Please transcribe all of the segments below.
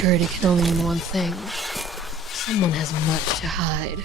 Security can only mean one thing. Someone has much to hide.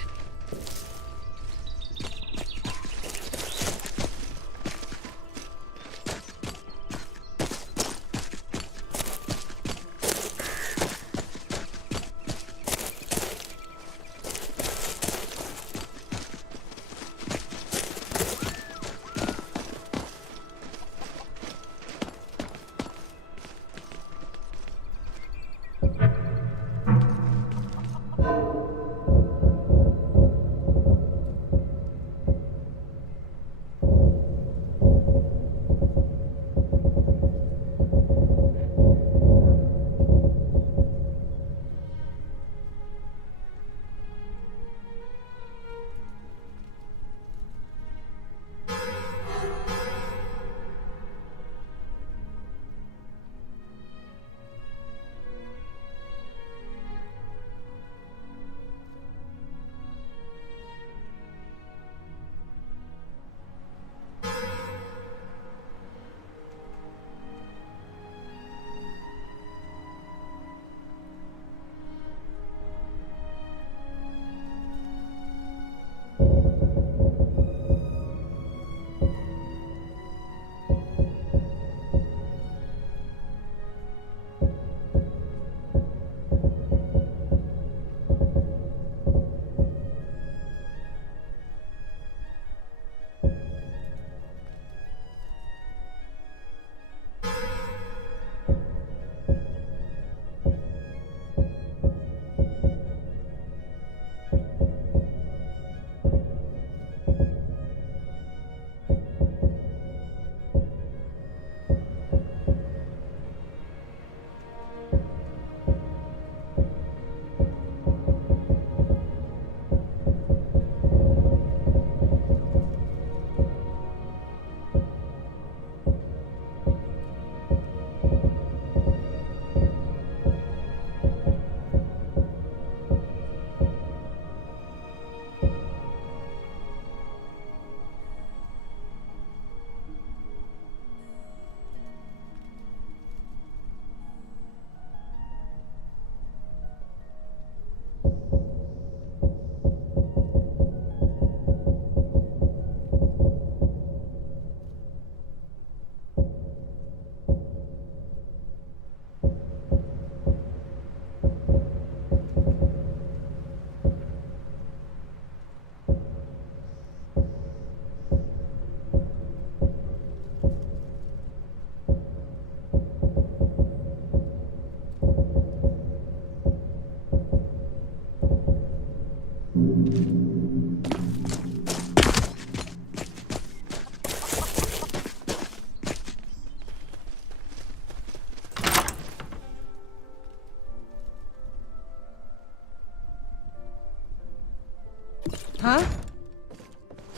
Huh?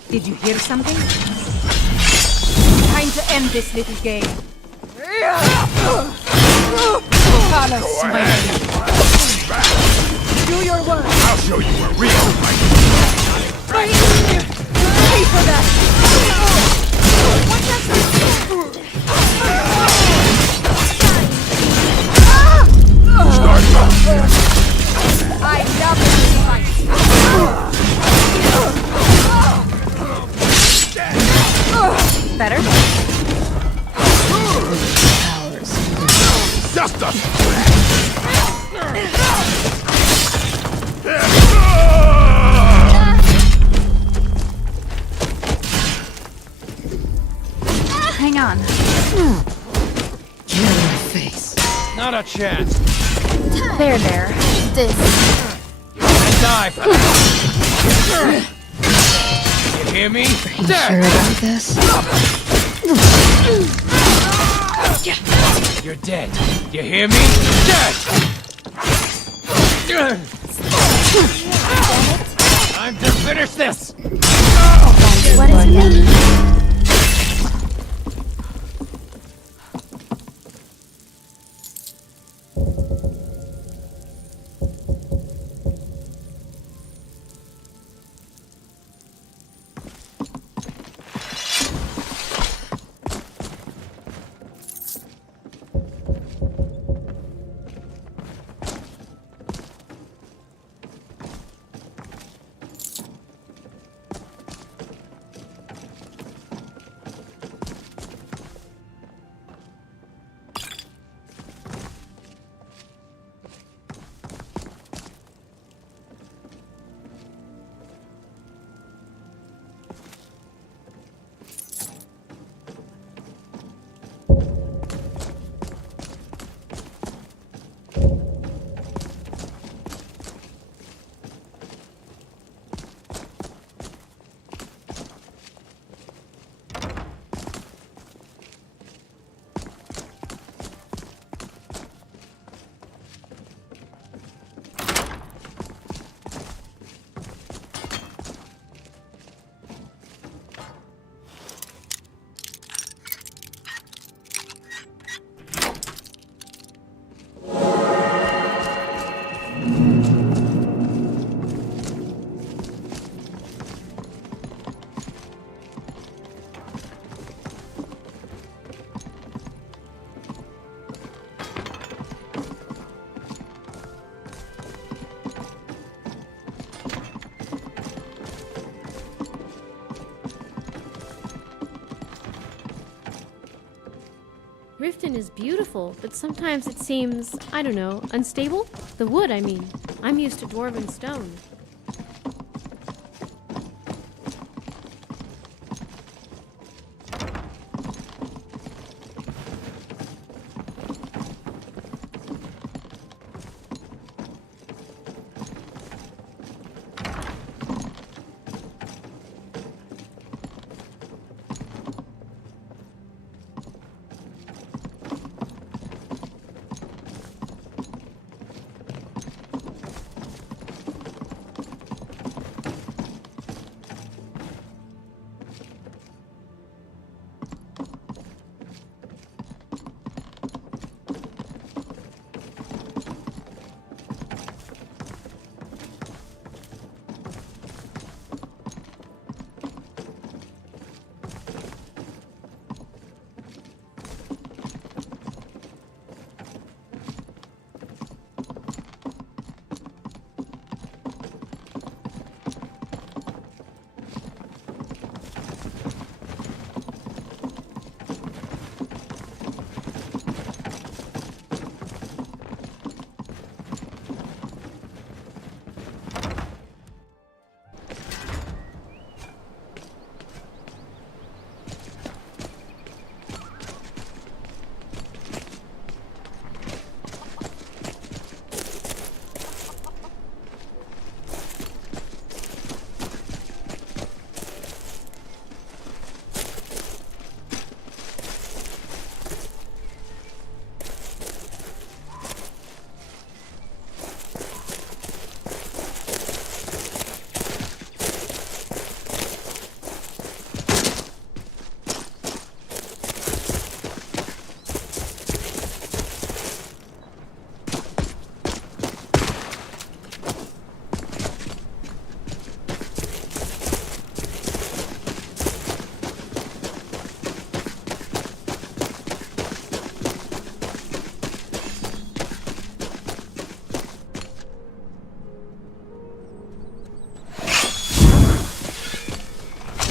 Did you hear something? Time to end this little game. Carlos, my name. Do your work. I'll show you a real fight. Pay for that. What does this Start up. I love this fight. Better? Powers. Just a Hang on. Get out of my face. Not a chance. There. This. Dive. You hear me? You sure about this? You're dead. You hear me? Dead. Time to finish this. What is me? Riften is beautiful, but sometimes it seems, I don't know, unstable? The wood, I mean. I'm used to dwarven stone.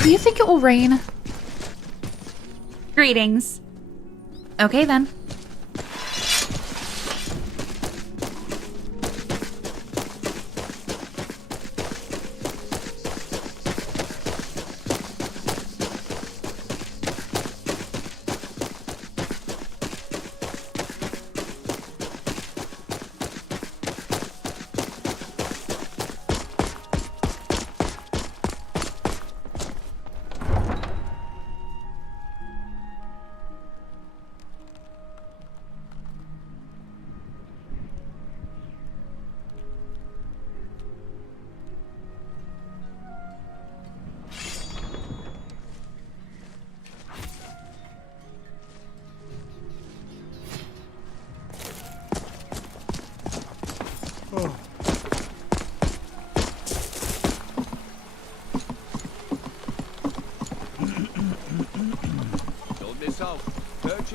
Do you think it will rain? Greetings. Okay then.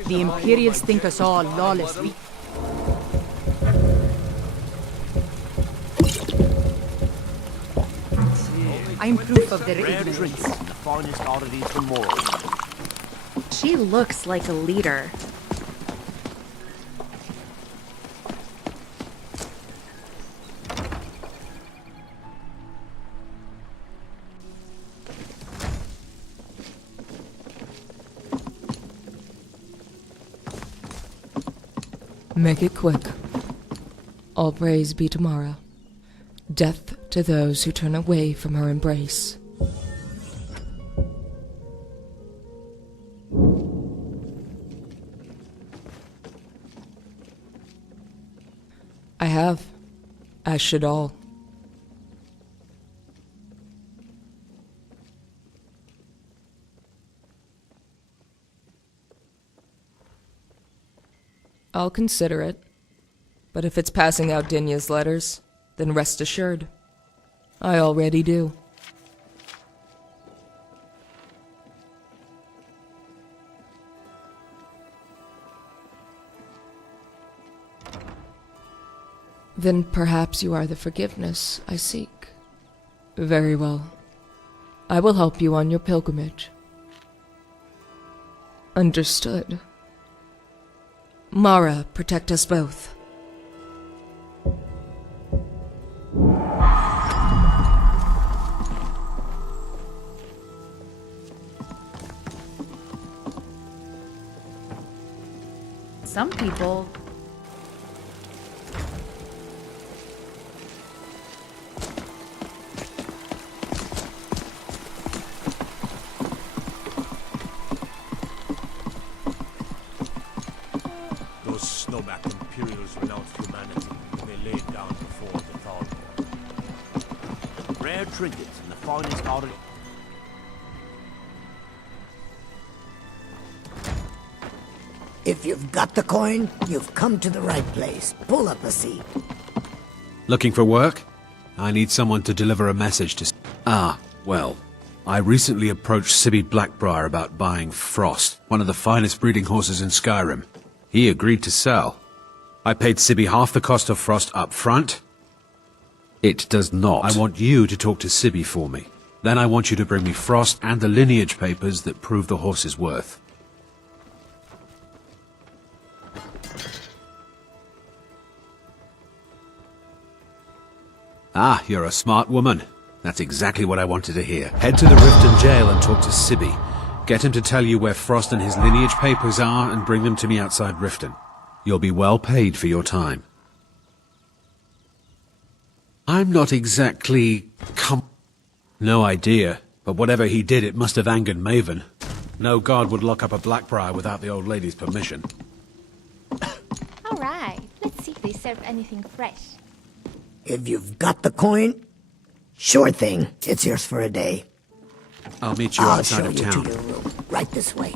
The Imperials think us all lawless. I'm proof of their ignorance. The finest oddities from Morrow. She looks like a leader. Make it quick. All praise be to Mara. Death to those who turn away from her embrace. I have, as should all. I'll consider it. But if it's passing out Dinya's letters, then rest assured. I already do. Then perhaps you are the forgiveness I seek. Very well. I will help you on your pilgrimage. Understood. Mara, protect us both. Some people... Those snowback Imperials renounced humanity when they laid down before the Thaw. Rare trinkets and the finest out of... If you've got the coin, you've come to the right place. Pull up a seat. Looking for work? I need someone to deliver a message to... Well, I recently approached Sibby Blackbriar about buying Frost, one of the finest breeding horses in Skyrim. He agreed to sell. I paid Sibby half the cost of Frost up front. It does not. I want you to talk to Sibby for me. Then I want you to bring me Frost and the lineage papers that prove the horse's worth. You're a smart woman. That's exactly what I wanted to hear. Head to the Riften jail and talk to Sibby. Get him to tell you where Frost and his lineage papers are and bring them to me outside Riften. You'll be well paid for your time. I'm not exactly... No idea, but whatever he did, it must have angered Maven. No guard would lock up a Blackbriar without the old lady's permission. All right, let's see if they serve anything fresh. If you've got the coin, sure thing. It's yours for a day. I'll meet you I'll show outside of you town. to your room. Right this way.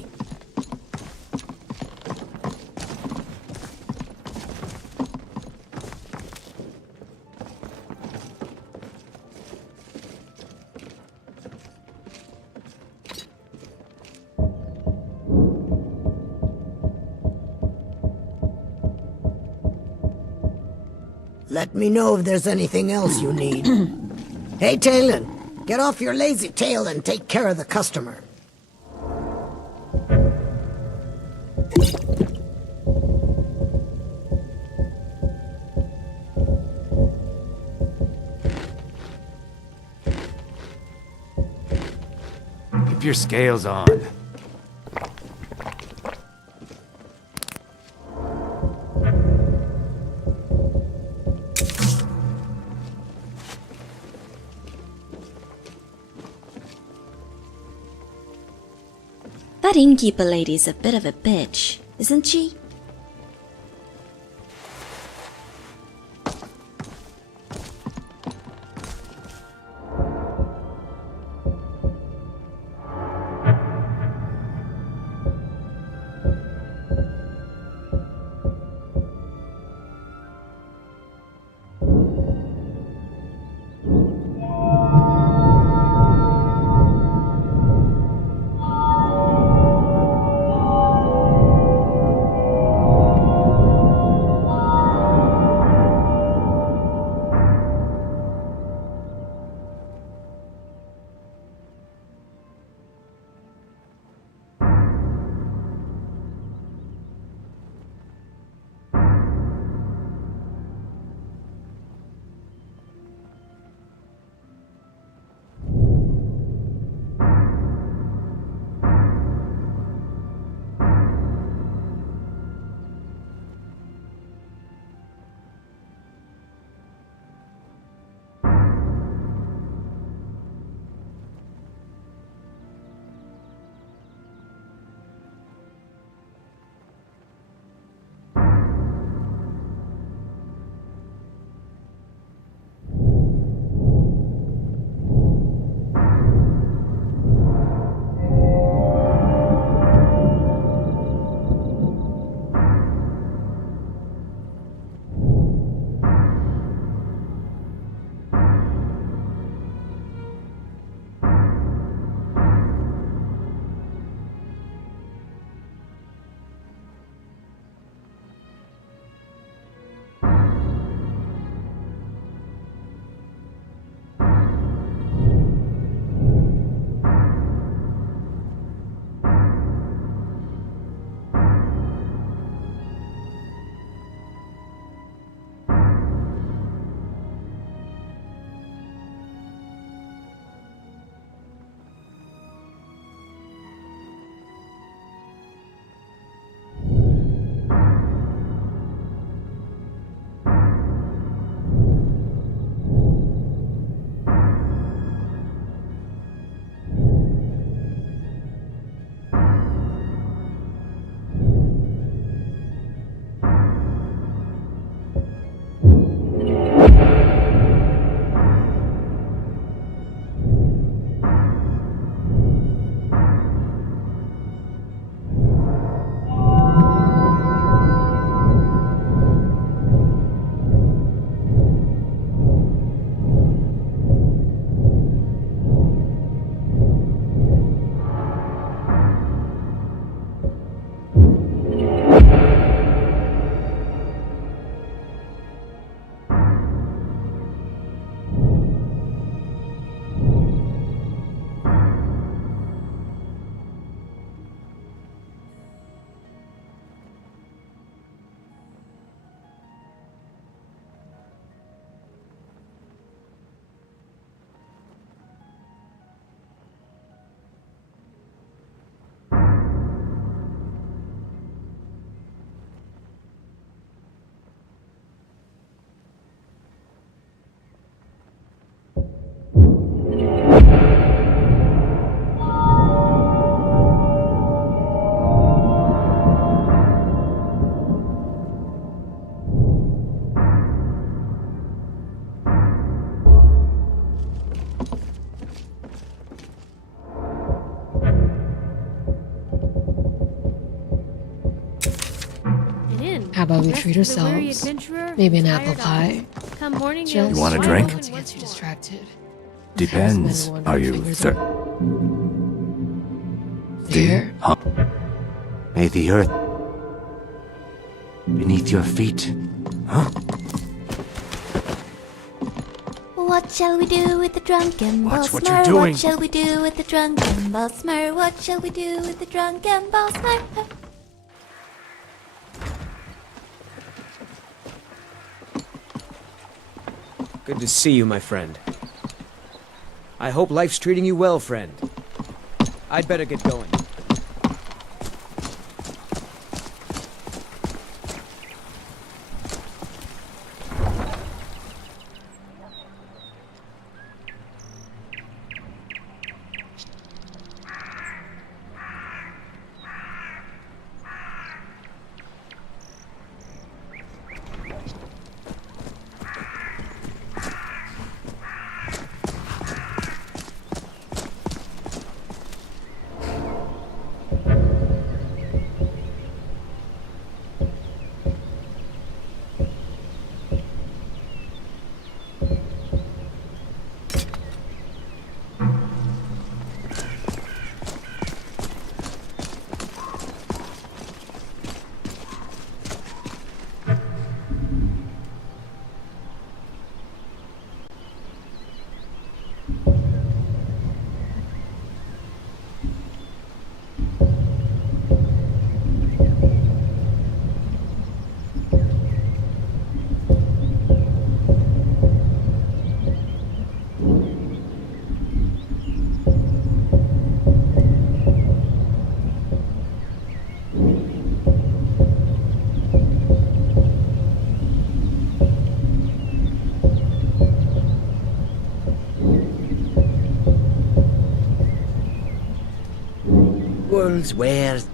Let me know if there's anything else you need. Hey, Talon, get off your lazy tail and take care of the customer. Keep your scales on. That innkeeper lady's a bit of a bitch, isn't she? How about we Rest treat of the weary ourselves? adventurer Maybe an and apple tired pie. eyes. Come morning, Just You want a you'll drink? find Once it one gets you more. distracted. Depends. Are you Fear? Huh? May the earth beneath your feet. Huh? What shall we do with the drunken Watch what Bosmer? you're doing. What shall we do with the drunken Bosmer? What shall we do with the drunken Bosmer? Good to see you, my friend. I hope life's treating you well, friend. I'd better get going. World's wares.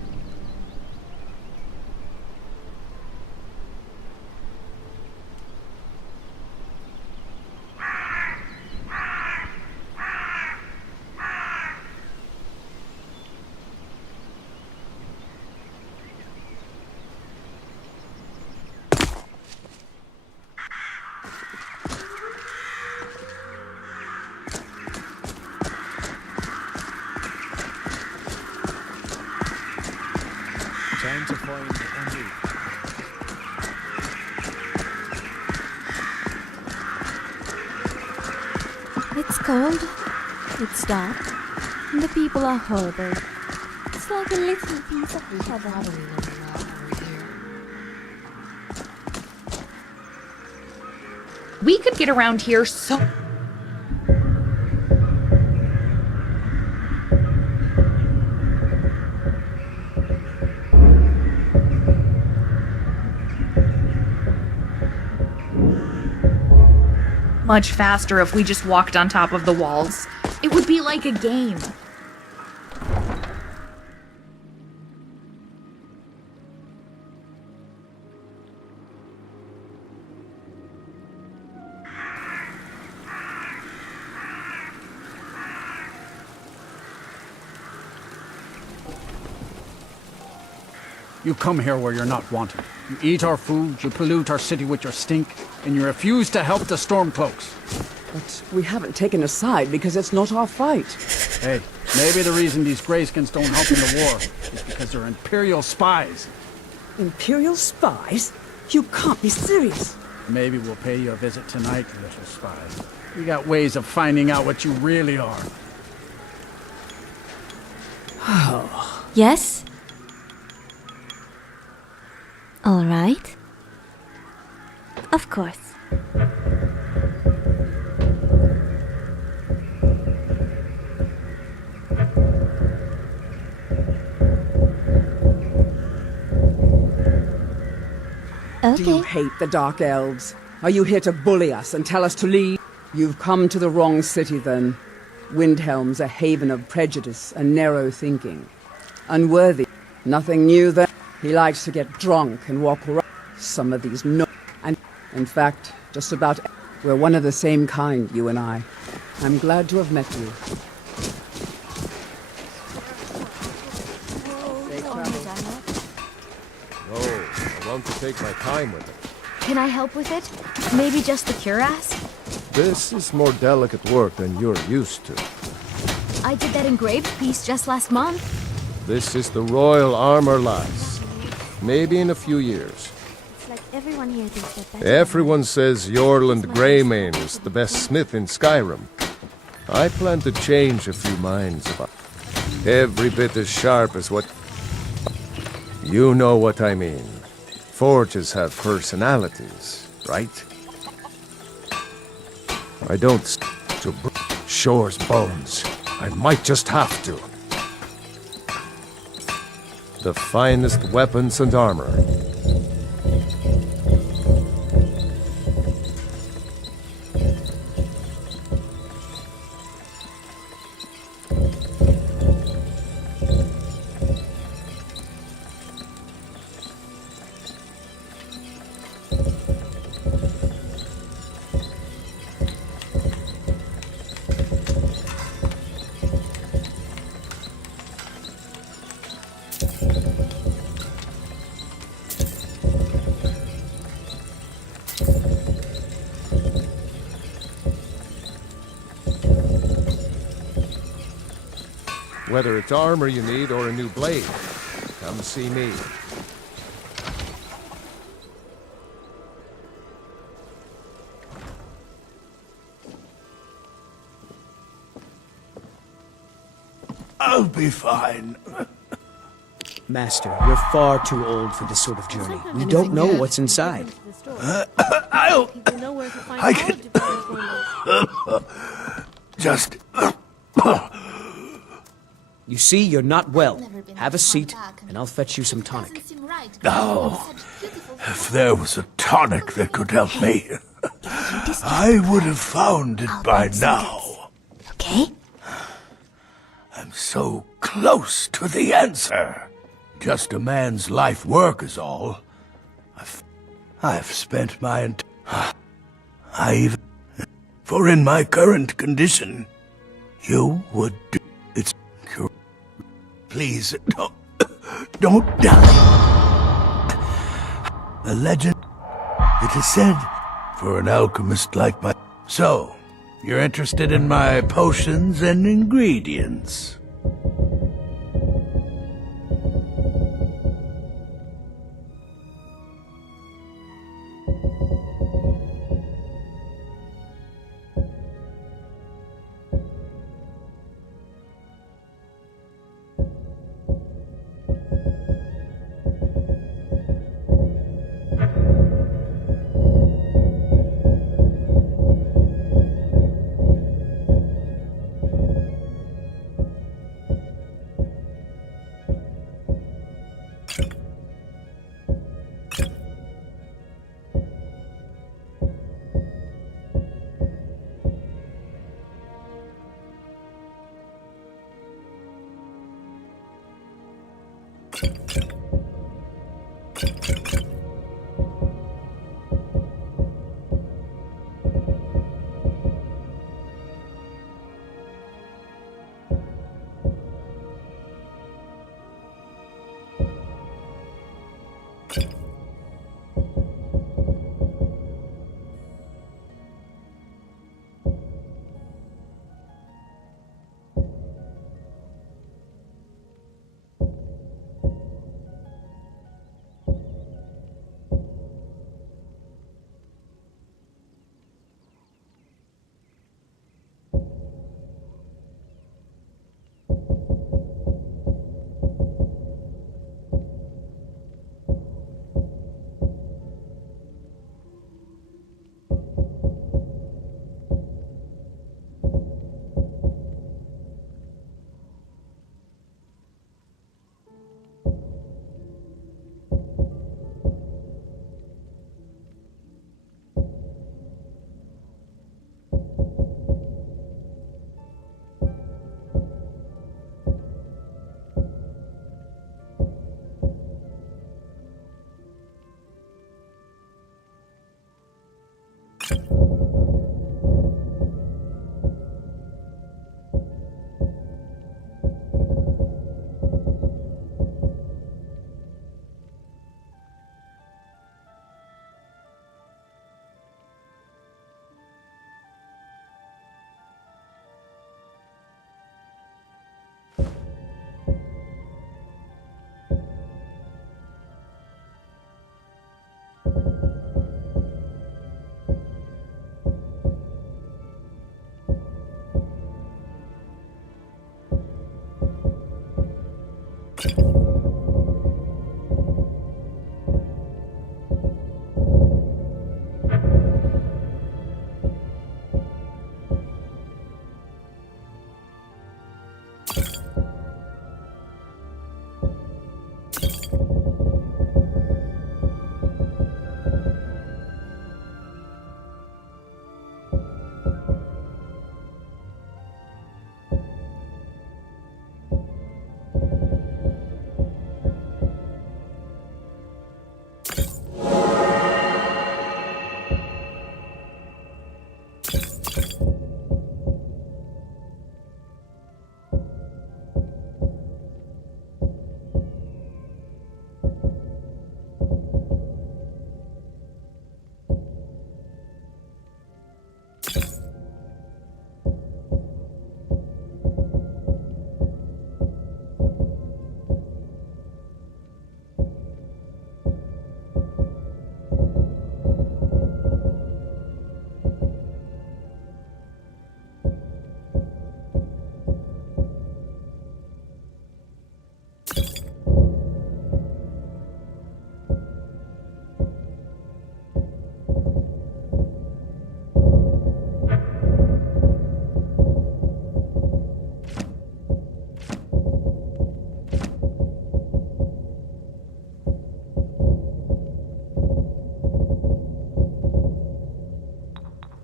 Time to find a new. It's cold, it's dark, and the people are horrible. It's like a little piece of heaven. We could get around here so... much faster if we just walked on top of the walls. It would be like a game. You come here where you're not wanted. You eat our food, you pollute our city with your stink, and you refuse to help the Stormcloaks. But we haven't taken a side because it's not our fight. Hey, maybe the reason these Greyskins don't help in the war is because they're Imperial spies. Imperial spies? You can't be serious. Maybe we'll pay you a visit tonight, little spy. We got ways of finding out what you really are. Yes? All right. Of course. Do you hate the Dark Elves? Are you here to bully us and tell us to leave? You've come to the wrong city, then. Windhelm's a haven of prejudice and narrow thinking. Unworthy. Nothing new there. He likes to get drunk and walk around. Some of these and in fact, just about we're one of the same kind, you and I. I'm glad to have met you. Oh, want to take my time with it. Can I help with it? Maybe just the cuirass? This is more delicate work than you're used to. I did that engraved piece just last month. This is the royal armor lass. Maybe in a few years. It's like everyone here thinks they're better. Everyone says Yorland Greymane is the best smith in Skyrim. I plan to change a few minds about every bit as sharp as what... You know what I mean. Forges have personalities, right? I don't to Shore's bones. I might just have to. The finest weapons and armor. Whether it's armor you need or a new blade, come see me. I'll be fine. Master, you're far too old for this sort of journey. We don't know what's inside. I can... Just... You see, you're not well. Have a seat, and I'll fetch you some tonic. Oh, if there was a tonic that could help me, I would have found it by now. Okay? I'm so close to the answer. Just a man's life work is all. I've spent my for in my current condition, you would do it's. Please don't die. A legend, it is said, for an alchemist like my. So, you're interested in my potions and ingredients?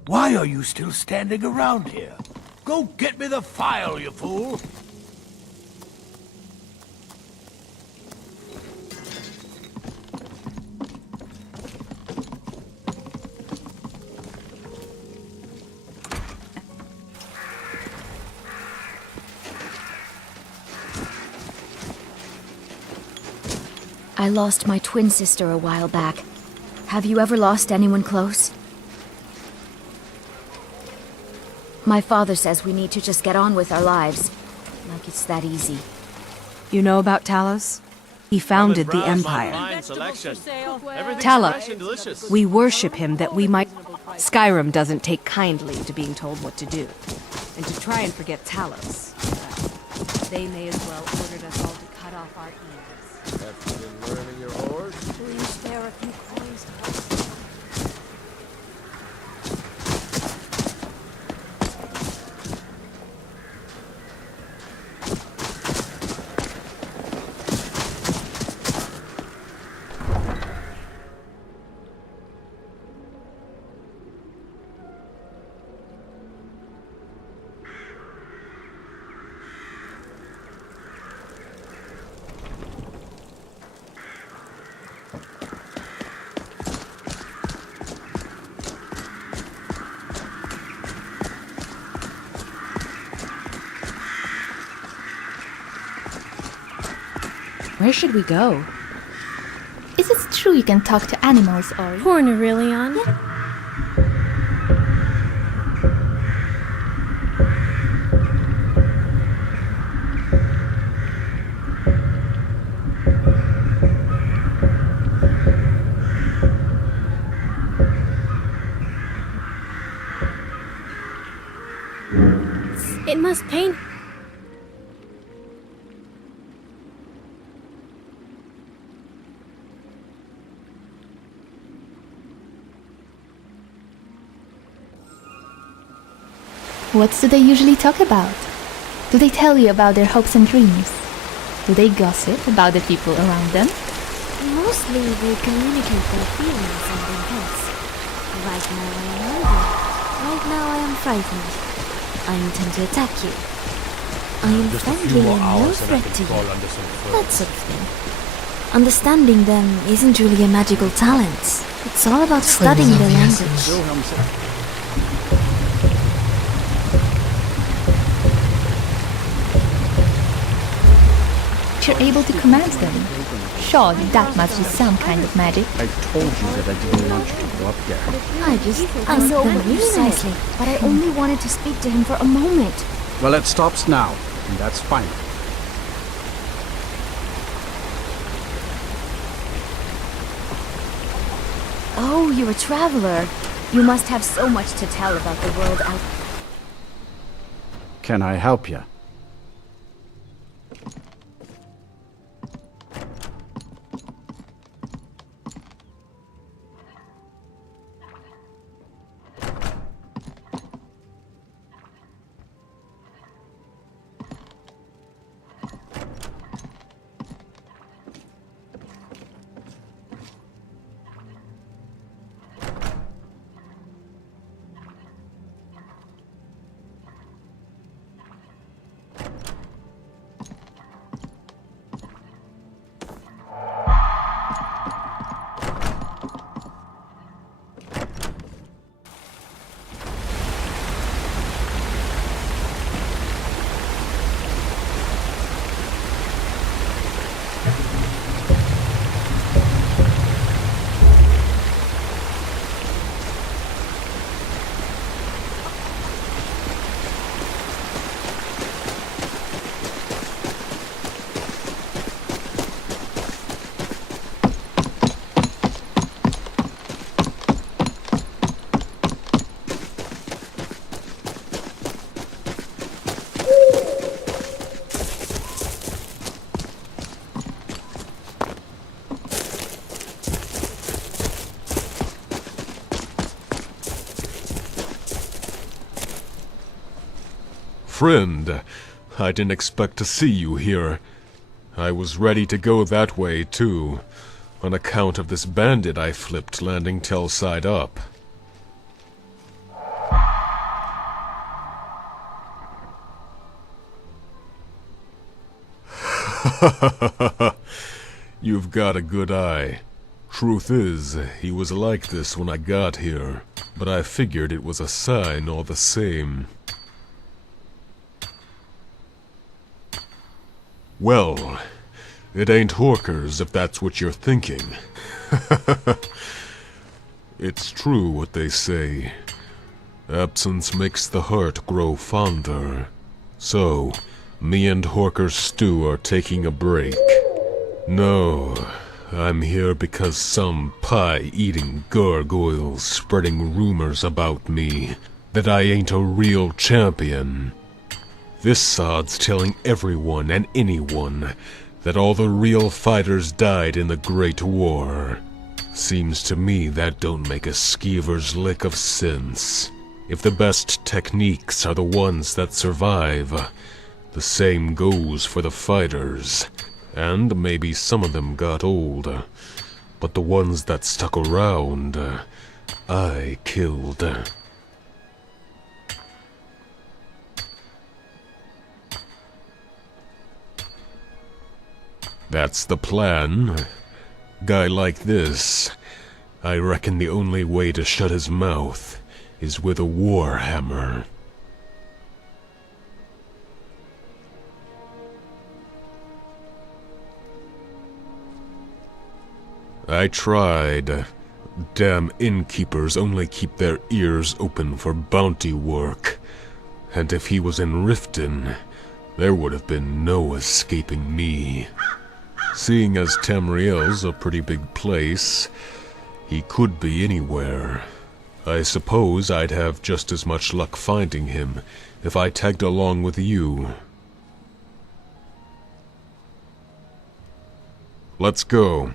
Why are you still standing around here? Go get me the file, you fool! I lost my twin sister a while back. Have you ever lost anyone close? My father says we need to just get on with our lives. Like it's that easy. You know about Talos? He founded the Empire. Talos, we worship him that we might... Skyrim doesn't take kindly to being told what to do. And to try and forget Talos, well, they may as well ordered us all to cut off our ears. Have you been learning your horse? Please spare a few coins. Where should we go? Is it true you can talk to animals, Ori? Poor Nerillion. Yeah. It must pain. What do they usually talk about? Do they tell you about their hopes and dreams? Do they gossip about the people around them? Mostly they communicate their feelings and intents. Right now I am angry. Right now I am frightened. I intend to attack you. I am friendly and no threat to you. That sort of thing. Understanding them isn't really a magical talent. It's all about studying their language. You're able to command them. Surely that must be some kind of magic. I told you that I didn't want you to go up there. I just asked them really nicely, but I only wanted to speak to him for a moment. Well, it stops now, and that's fine. Oh, you're a traveler. You must have so much to tell about the world out. Can I help you? Friend, I didn't expect to see you here. I was ready to go that way, too, on account of this bandit I flipped landing tail side up. You've got a good eye. Truth is, he was like this when I got here, but I figured it was a sign all the same. Well, it ain't Horkers if that's what you're thinking. It's true what they say. Absence makes the heart grow fonder. So, me and Horker Stew are taking a break. No, I'm here because some pie-eating gargoyle's spreading rumors about me that I ain't a real champion. This sod's telling everyone and anyone that all the real fighters died in the Great War. Seems to me that don't make a skeever's lick of sense. If the best techniques are the ones that survive, the same goes for the fighters. And maybe some of them got old, but the ones that stuck around, I killed. That's the plan. Guy like this, I reckon the only way to shut his mouth is with a war hammer. I tried. Damn innkeepers only keep their ears open for bounty work. And if he was in Riften, there would have been no escaping me. Seeing as Tamriel's a pretty big place, he could be anywhere. I suppose I'd have just as much luck finding him if I tagged along with you. Let's go.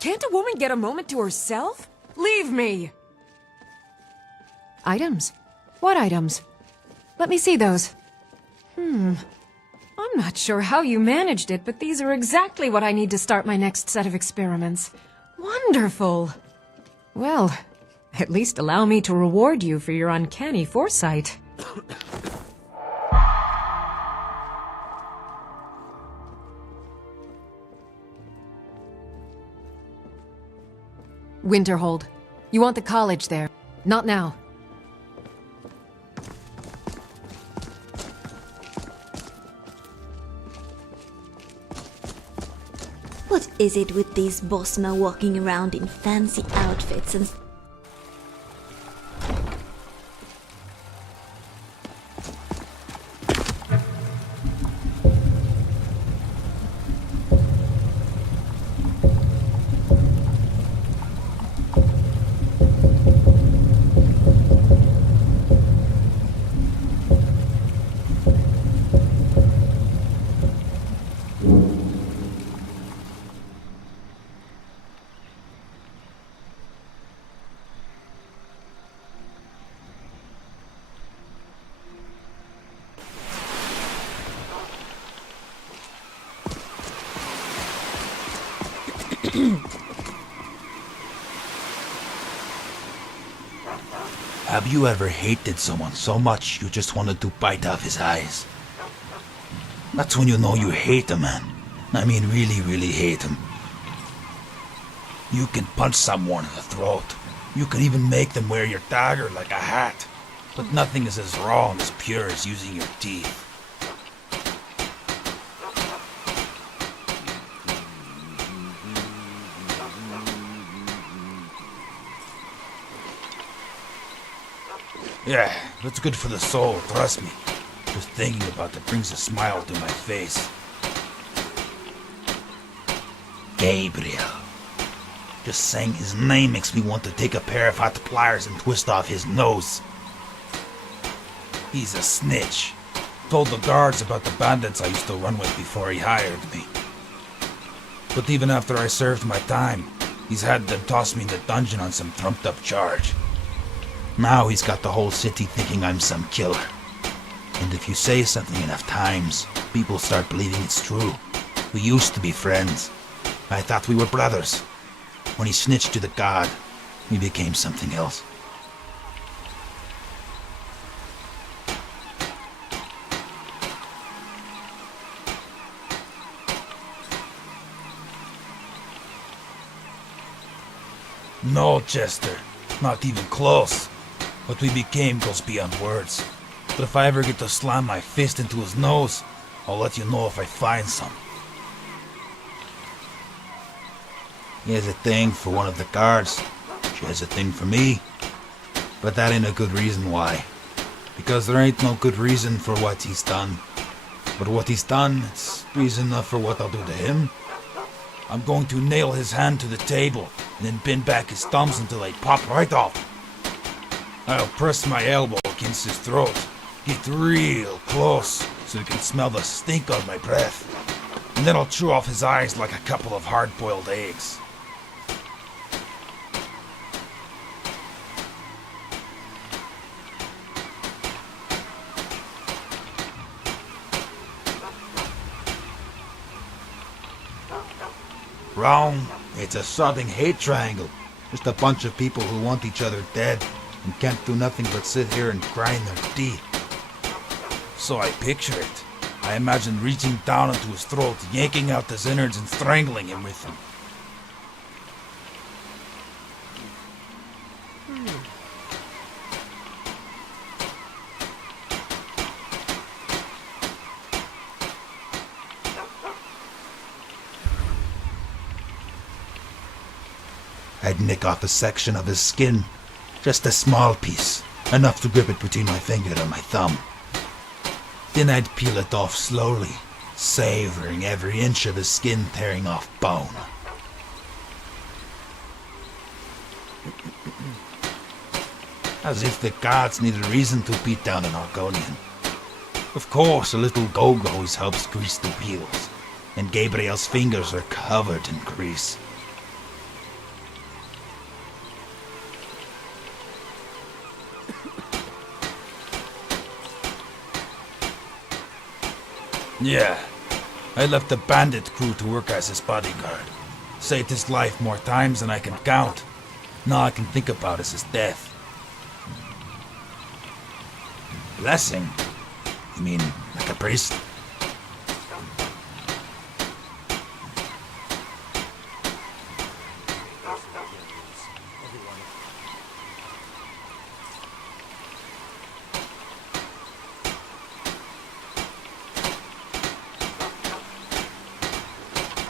Can't a woman get a moment to herself? Leave me! Items? What items? Let me see those. I'm not sure how you managed it, but these are exactly what I need to start my next set of experiments. Wonderful! Well, at least allow me to reward you for your uncanny foresight. Winterhold. You want the college there. Not now. What is it with these Bosma walking around in fancy outfits and... Have you ever hated someone so much you just wanted to bite off his eyes? That's when you know you hate a man. I mean really, really hate him. You can punch someone in the throat. You can even make them wear your dagger like a hat. But nothing is as raw and as pure as using your teeth. Yeah, it's good for the soul, trust me. Just thinking about it brings a smile to my face. Gabriel. Just saying his name makes me want to take a pair of hot pliers and twist off his nose. He's a snitch. Told the guards about the bandits I used to run with before he hired me. But even after I served my time, he's had them toss me in the dungeon on some trumped up charge. Now he's got the whole city thinking I'm some killer. And if you say something enough times, people start believing it's true. We used to be friends. I thought we were brothers. When he snitched to the god, we became something else. No, Chester. Not even close. What we became goes beyond words. But if I ever get to slam my fist into his nose, I'll let you know if I find some. He has a thing for one of the guards. She has a thing for me. But that ain't a good reason why. Because there ain't no good reason for what he's done. But what he's done, it's reason enough for what I'll do to him. I'm going to nail his hand to the table, and then bend back his thumbs until they pop right off. I'll press my elbow against his throat, get real close so he can smell the stink of my breath, and then I'll chew off his eyes like a couple of hard-boiled eggs. Wrong. It's a sodding hate triangle. Just a bunch of people who want each other dead and can't do nothing but sit here and grind their teeth. So I picture it. I imagine reaching down into his throat, yanking out his innards and strangling him with them. I'd nick off a section of his skin, just a small piece, enough to grip it between my finger and my thumb. Then I'd peel it off slowly, savoring every inch of his skin tearing off bone. As if the gods need a reason to beat down an Argonian. Of course, a little gold always helps grease the wheels, and Gabriel's fingers are covered in grease. Yeah, I left the bandit crew to work as his bodyguard. Saved his life more times than I can count. Now I can think about is his death. Blessing? You mean like a priest?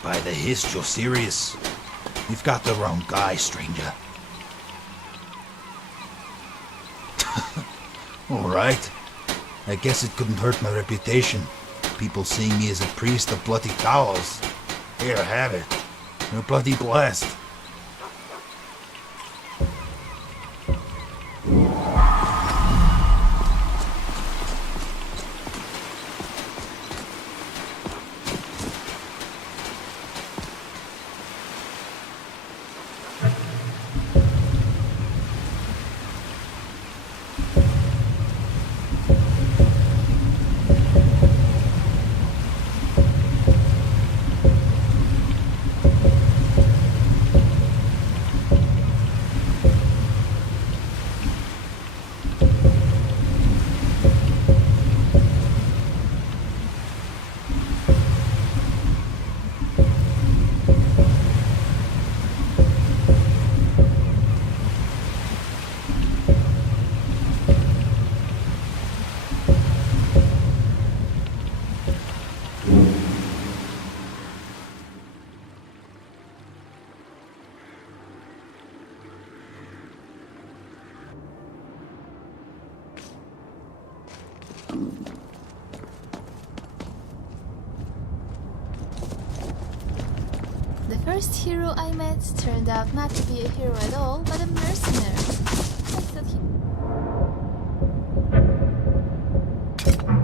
By the hist, you're serious. You've got the wrong guy, stranger. Alright. I guess it couldn't hurt my reputation. People seeing me as a priest of bloody towels. Here, have it. You're bloody blessed. The first hero I met turned out not to be a hero at all, but a mercenary. I thought he...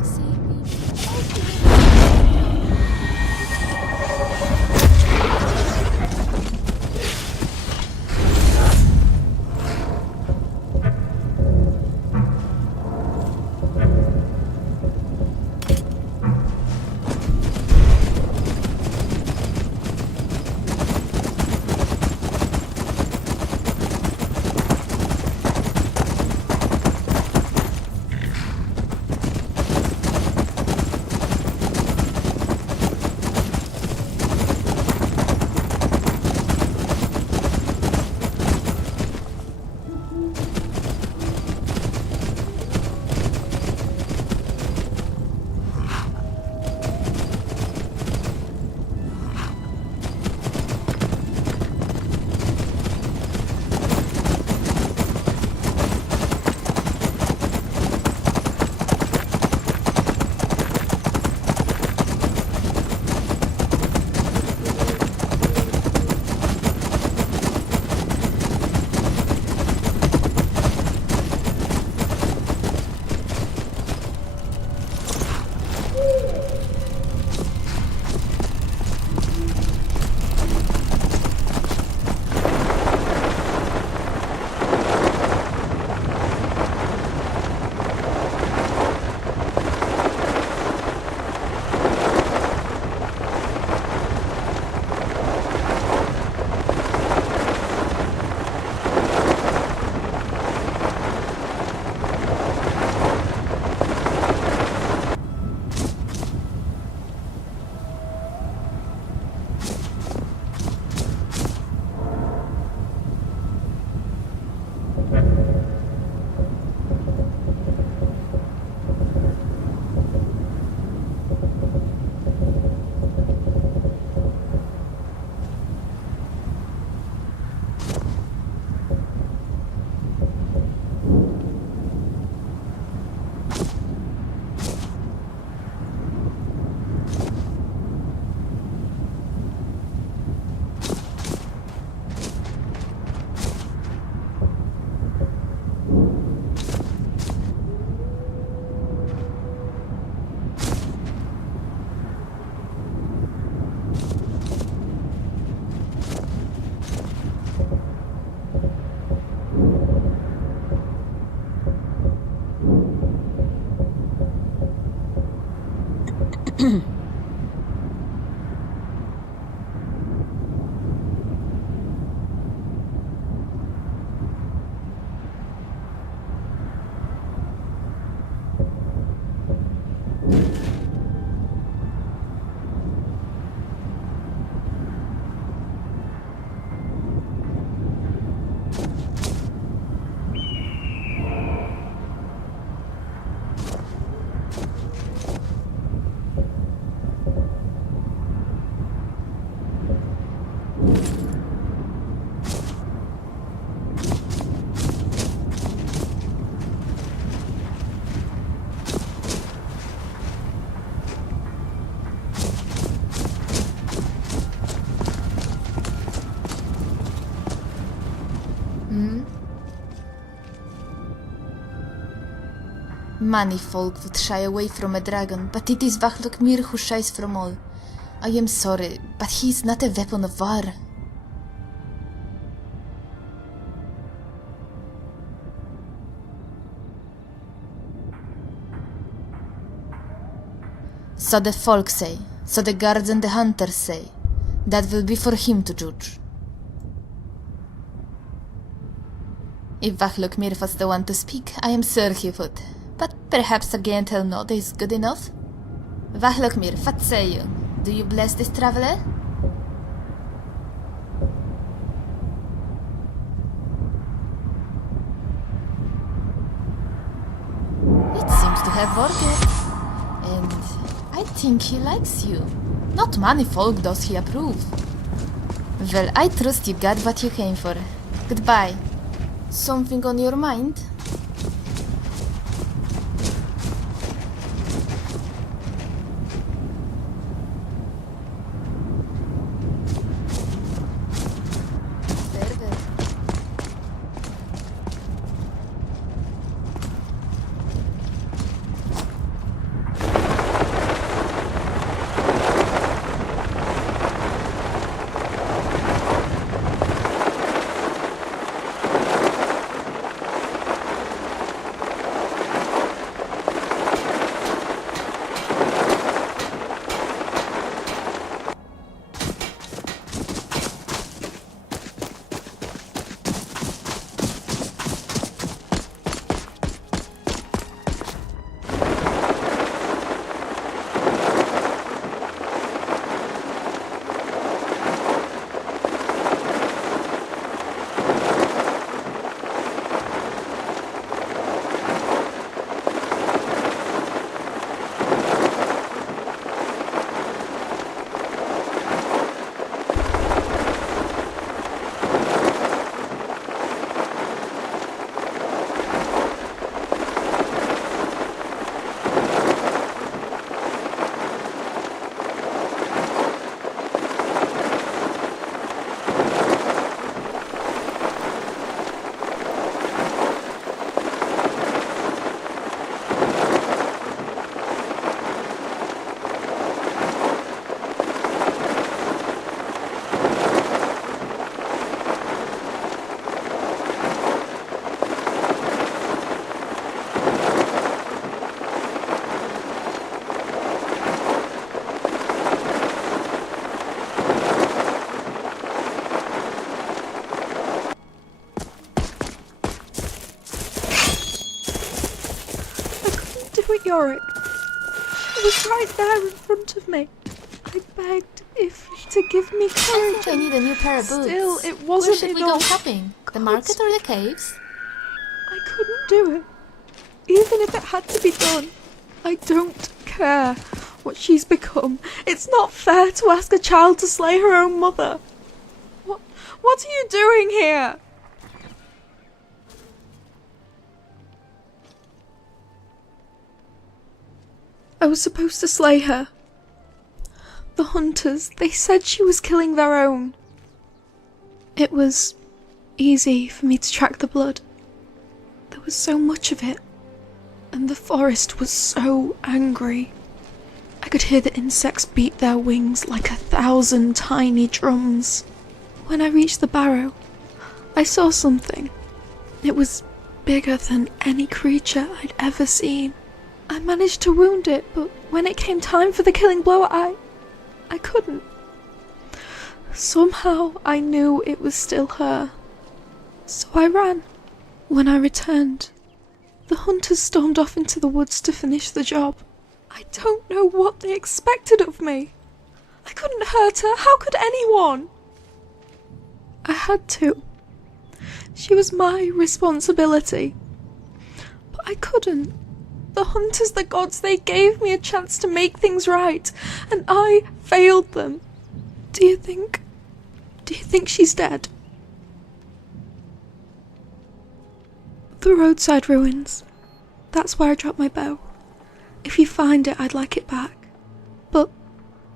Save me. Many folk would shy away from a dragon, but it is Vahlokmir who shies from all. I am sorry, but he is not a weapon of war. So the folk say, so the guards and the hunters say. That will be for him to judge. If Vahlokmir was the one to speak, I am sure he would. But perhaps a gentle nod is good enough? Vahlokmir, what say you? Do you bless this traveler? It seems to have worked. And I think he likes you. Not many folk does he approve. Well, I trust you got what you came for. Goodbye. Something on your mind? Yorick. She was right there in front of me. I begged Ifri to give me courage. I think I need a new pair of boots. Still, it wasn't Where should we go enough. shopping? The market or the caves? I couldn't do it. Even if it had to be done. I don't care what she's become. It's not fair to ask a child to slay her own mother. What are you doing here? I was supposed to slay her. The hunters, they said she was killing their own. It was easy for me to track the blood. There was so much of it, and the forest was so angry. I could hear the insects beat their wings like 1,000 tiny drums. When I reached the barrow, I saw something. It was bigger than any creature I'd ever seen. I managed to wound it, but when it came time for the killing blow, I couldn't. Somehow I knew it was still her. So I ran. When I returned, the hunters stormed off into the woods to finish the job. I don't know what they expected of me. I couldn't hurt her. How could anyone? I had to. She was my responsibility. But I couldn't. The hunters, the gods, they gave me a chance to make things right, and I failed them. Do you think she's dead? The roadside ruins. That's where I dropped my bow. If you find it, I'd like it back. But,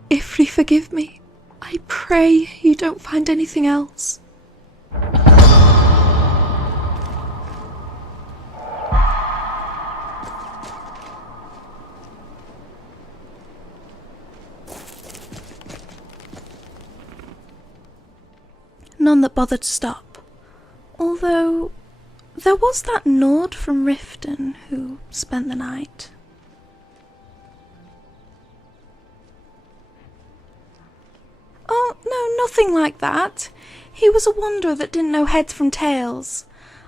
Ifri, forgive me. I pray you don't find anything else. None that bothered to stop. Although, there was that Nord from Riften who spent the night. Oh, no, nothing like that. He was a wanderer that didn't know heads from tails.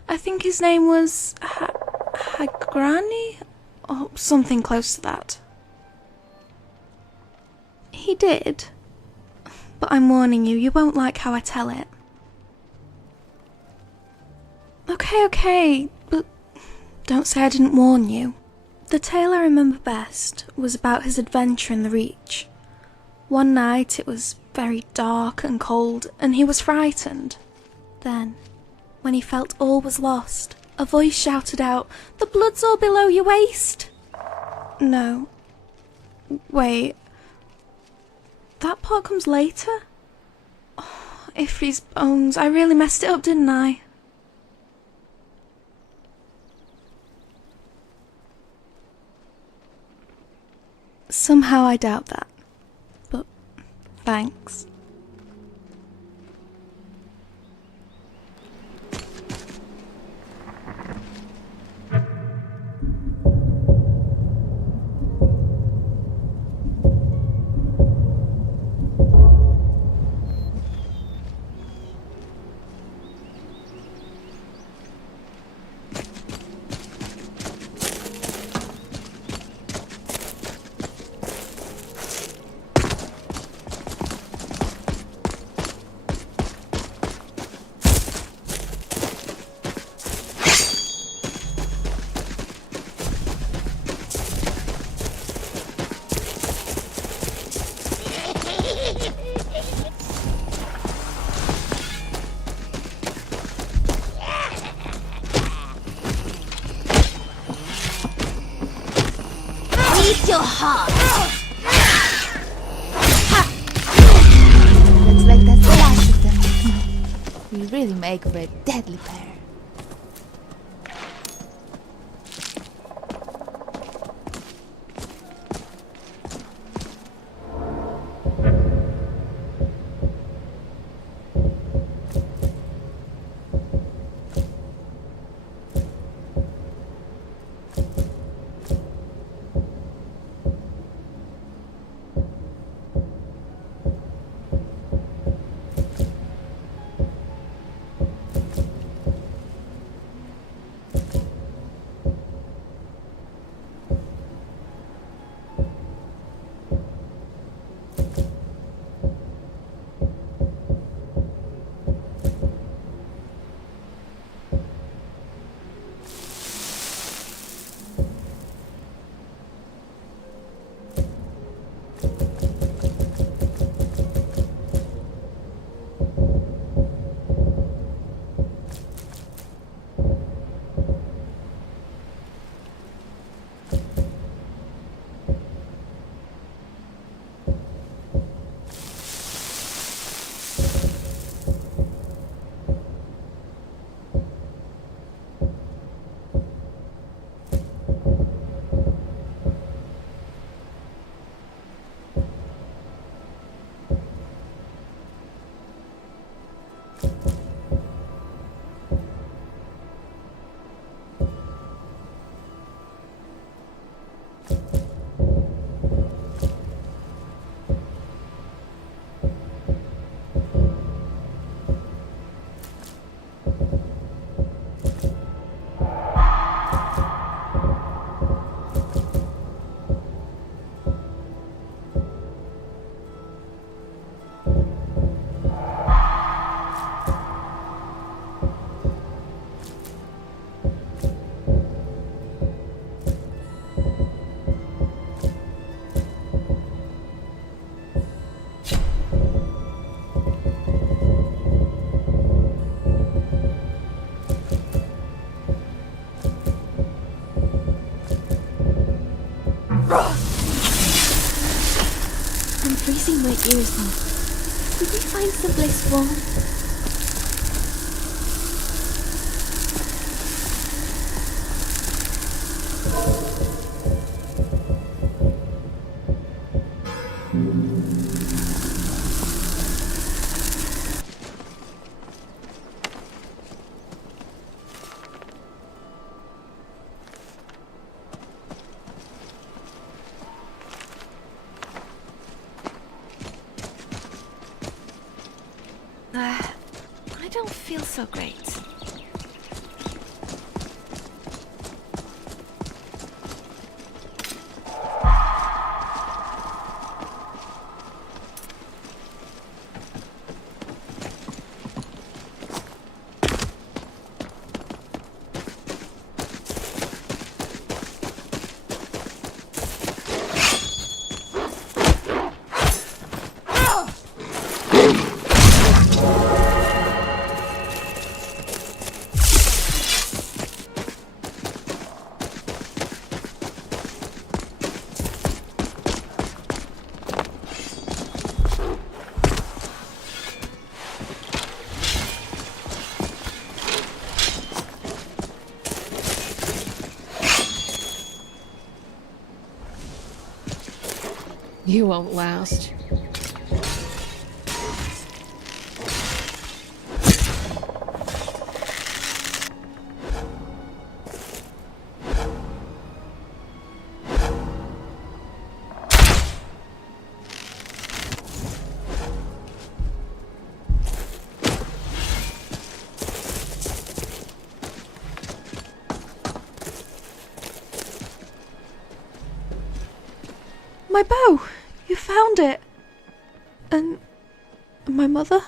I think his name was Hagrani? Or something close to that. He did. But I'm warning you, you won't like how I tell it. Okay, but don't say I didn't warn you. The tale I remember best was about his adventure in the Reach. One night it was very dark and cold, and he was frightened. Then, when he felt all was lost, a voice shouted out, "The blood's all below your waist!" No. Wait. That part comes later? Oh, Ifri's bones, I really messed it up, didn't I? Somehow I doubt that. But thanks. Eat your heart! Looks like that's the last of them. We really make for a deadly pair. ears off. Did we find someplace warm? I don't feel so great. You won't last. My bow! You found it! And my mother?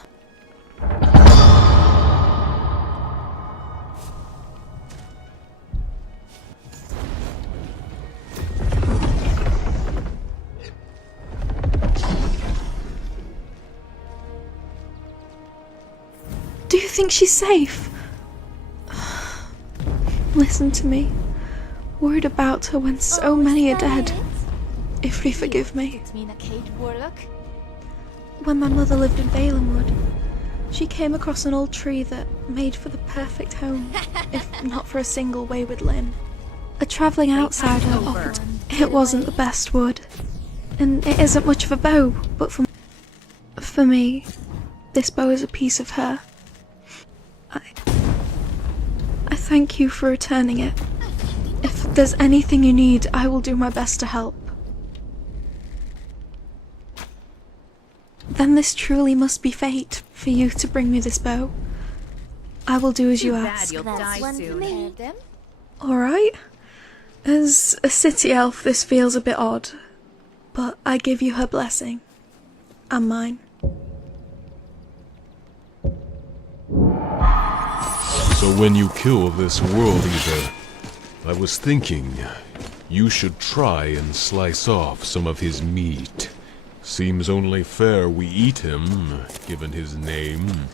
Do you think she's safe? Listen to me. Worried about her when so many are dead. If you forgive me. When my mother lived in Balenwood, she came across an old tree that made for the perfect home, if not for a single wayward limb. A travelling outsider offered. It wasn't the best wood, and it isn't much of a bow, but for me, this bow is a piece of her. I thank you for returning it. If there's anything you need, I will do my best to help. Then this truly must be fate, for you to bring me this bow. I will do as you ask. That's one for me. Alright. As a city elf, this feels a bit odd, but I give you her blessing. And mine. So when you kill this world eater, I was thinking you should try and slice off some of his meat. Seems only fair we eat him, given his name.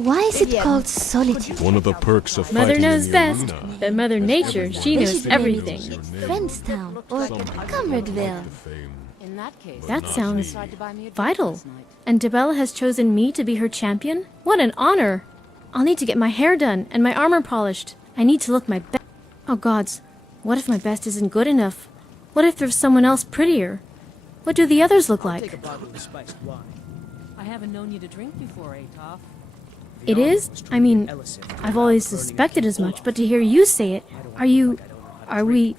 Why is it called solitude? One of the perks of Mother fighting knows in the best. arena. But Mother Nature, she They knows should name everything. it Friendstown or Comradeville. In that case, That sounds vital. And Debella has chosen me to be her champion? What an honor! I'll need to get my hair done and my armor polished. I need to look my best. Oh gods, what if my best isn't good enough? What if there's someone else prettier? What do the others look like? I haven't known you to drink before, Atoff. It is? I mean, I've always suspected as much, but to hear you say it, are we...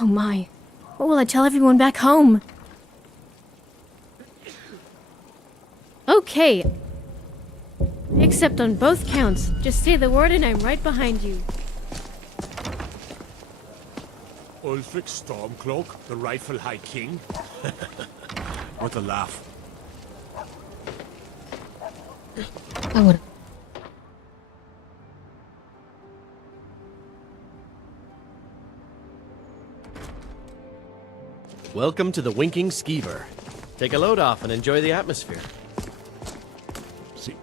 Oh my, what will I tell everyone back home? Okay. Except on both counts. Just say the word and I'm right behind you. Ulfric Stormcloak, the rightful High King? What a laugh. I would. Welcome to the Winking Skeever. Take a load off and enjoy the atmosphere. See.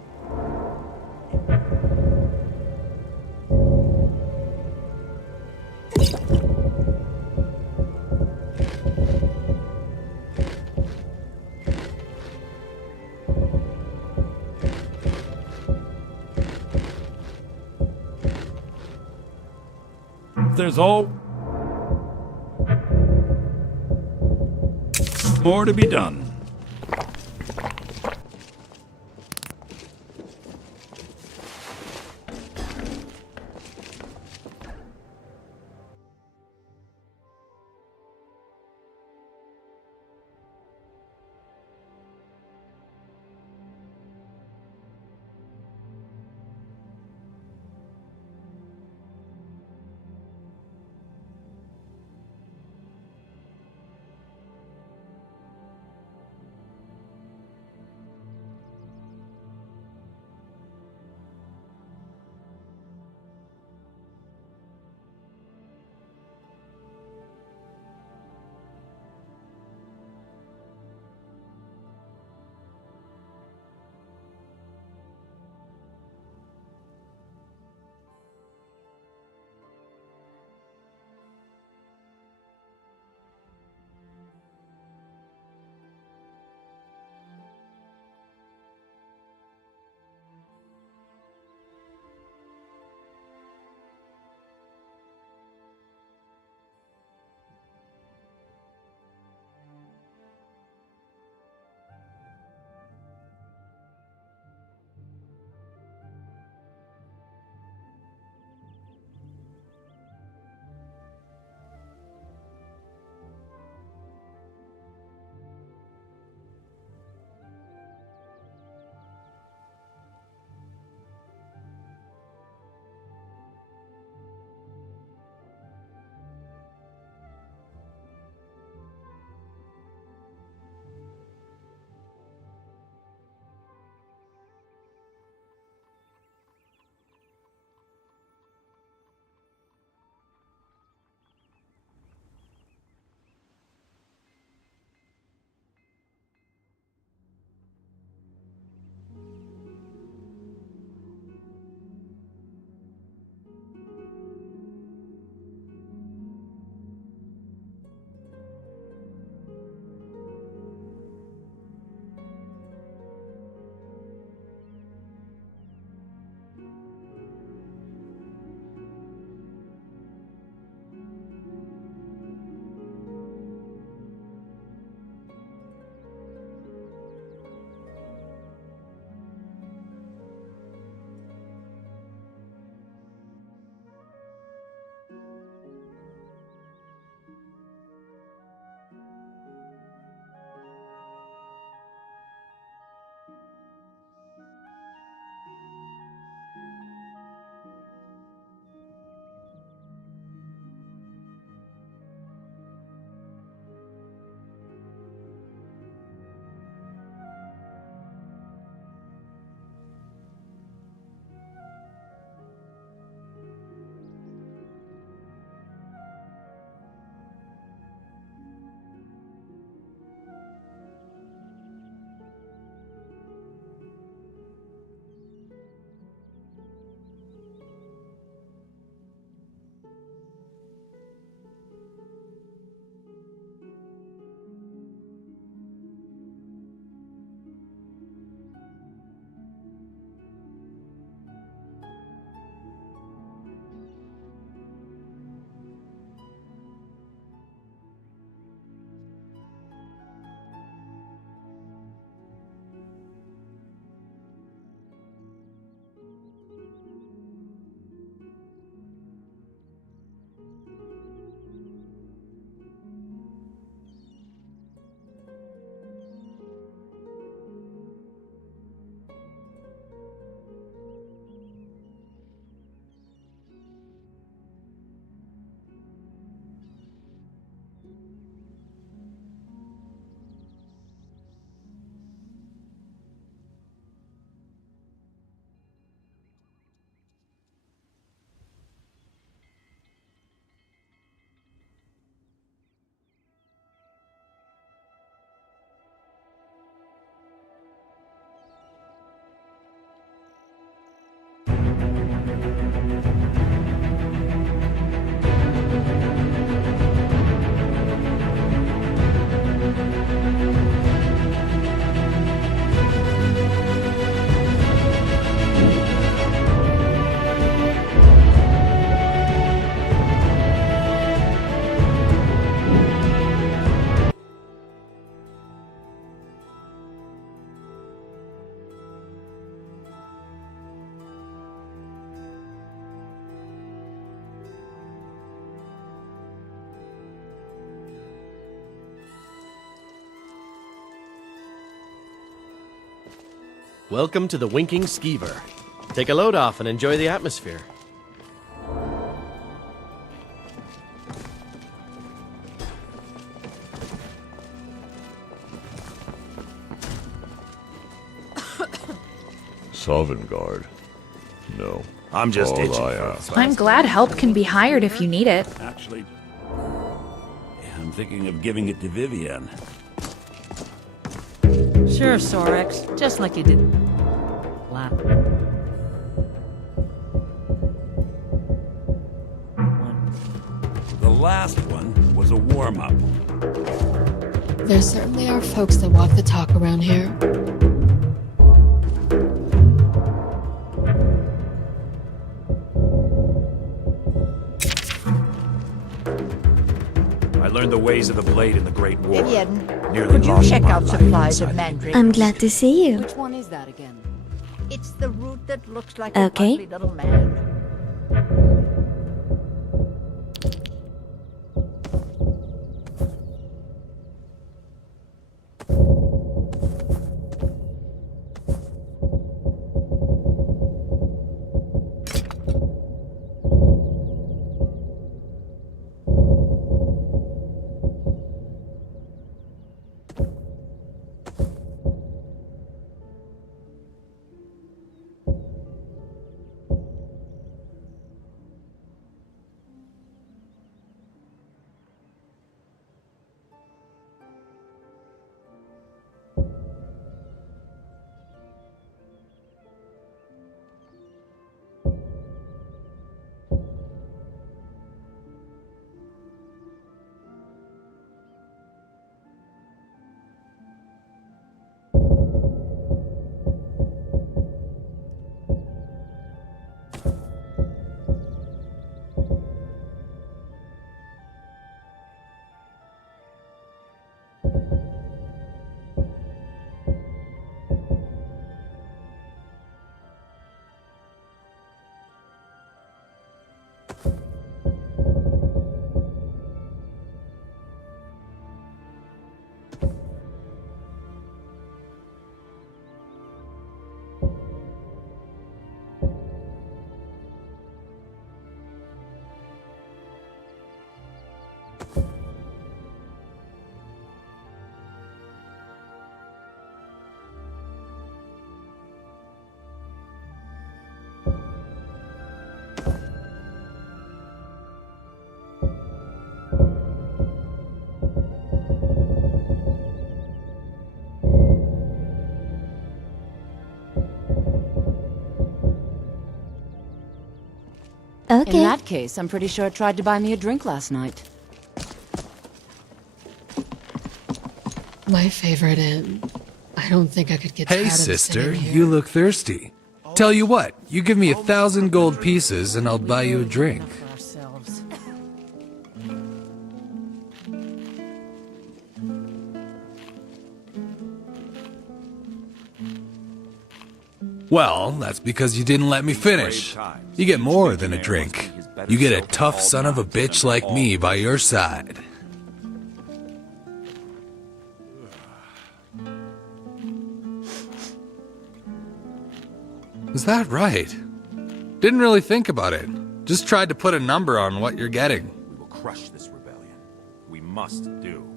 There's all more to be done. Welcome to the Winking Skeever. Take a load off and enjoy the atmosphere. Sovngarde? No. I'm just All itching I for ask. I'm glad help can be hired if you need it. Actually, I'm thinking of giving it to Vivienne. Sure, Sorex. Just like you did. The last one was a warm-up. There certainly are folks that walk the talk around here. I learned the ways of the blade in the Great War. Vivienne, Nearly could you lost check my out life supplies of inside the mandrake? I'm glad to see you. Which one is that again? It's the root that looks like Okay. a ugly little man. In that case, I'm pretty sure it tried to buy me a drink last night. My favorite inn. I don't think I could get tired Hey, of sister, sitting here. you look thirsty. Tell you what, you give me 1,000 gold pieces and I'll buy you a drink. Well, that's because you didn't let me finish. You get more than a drink. You get a tough son of a bitch like me by your side. Is that right? Didn't really think about it. Just tried to put a number on what you're getting. We will crush this rebellion. We must do.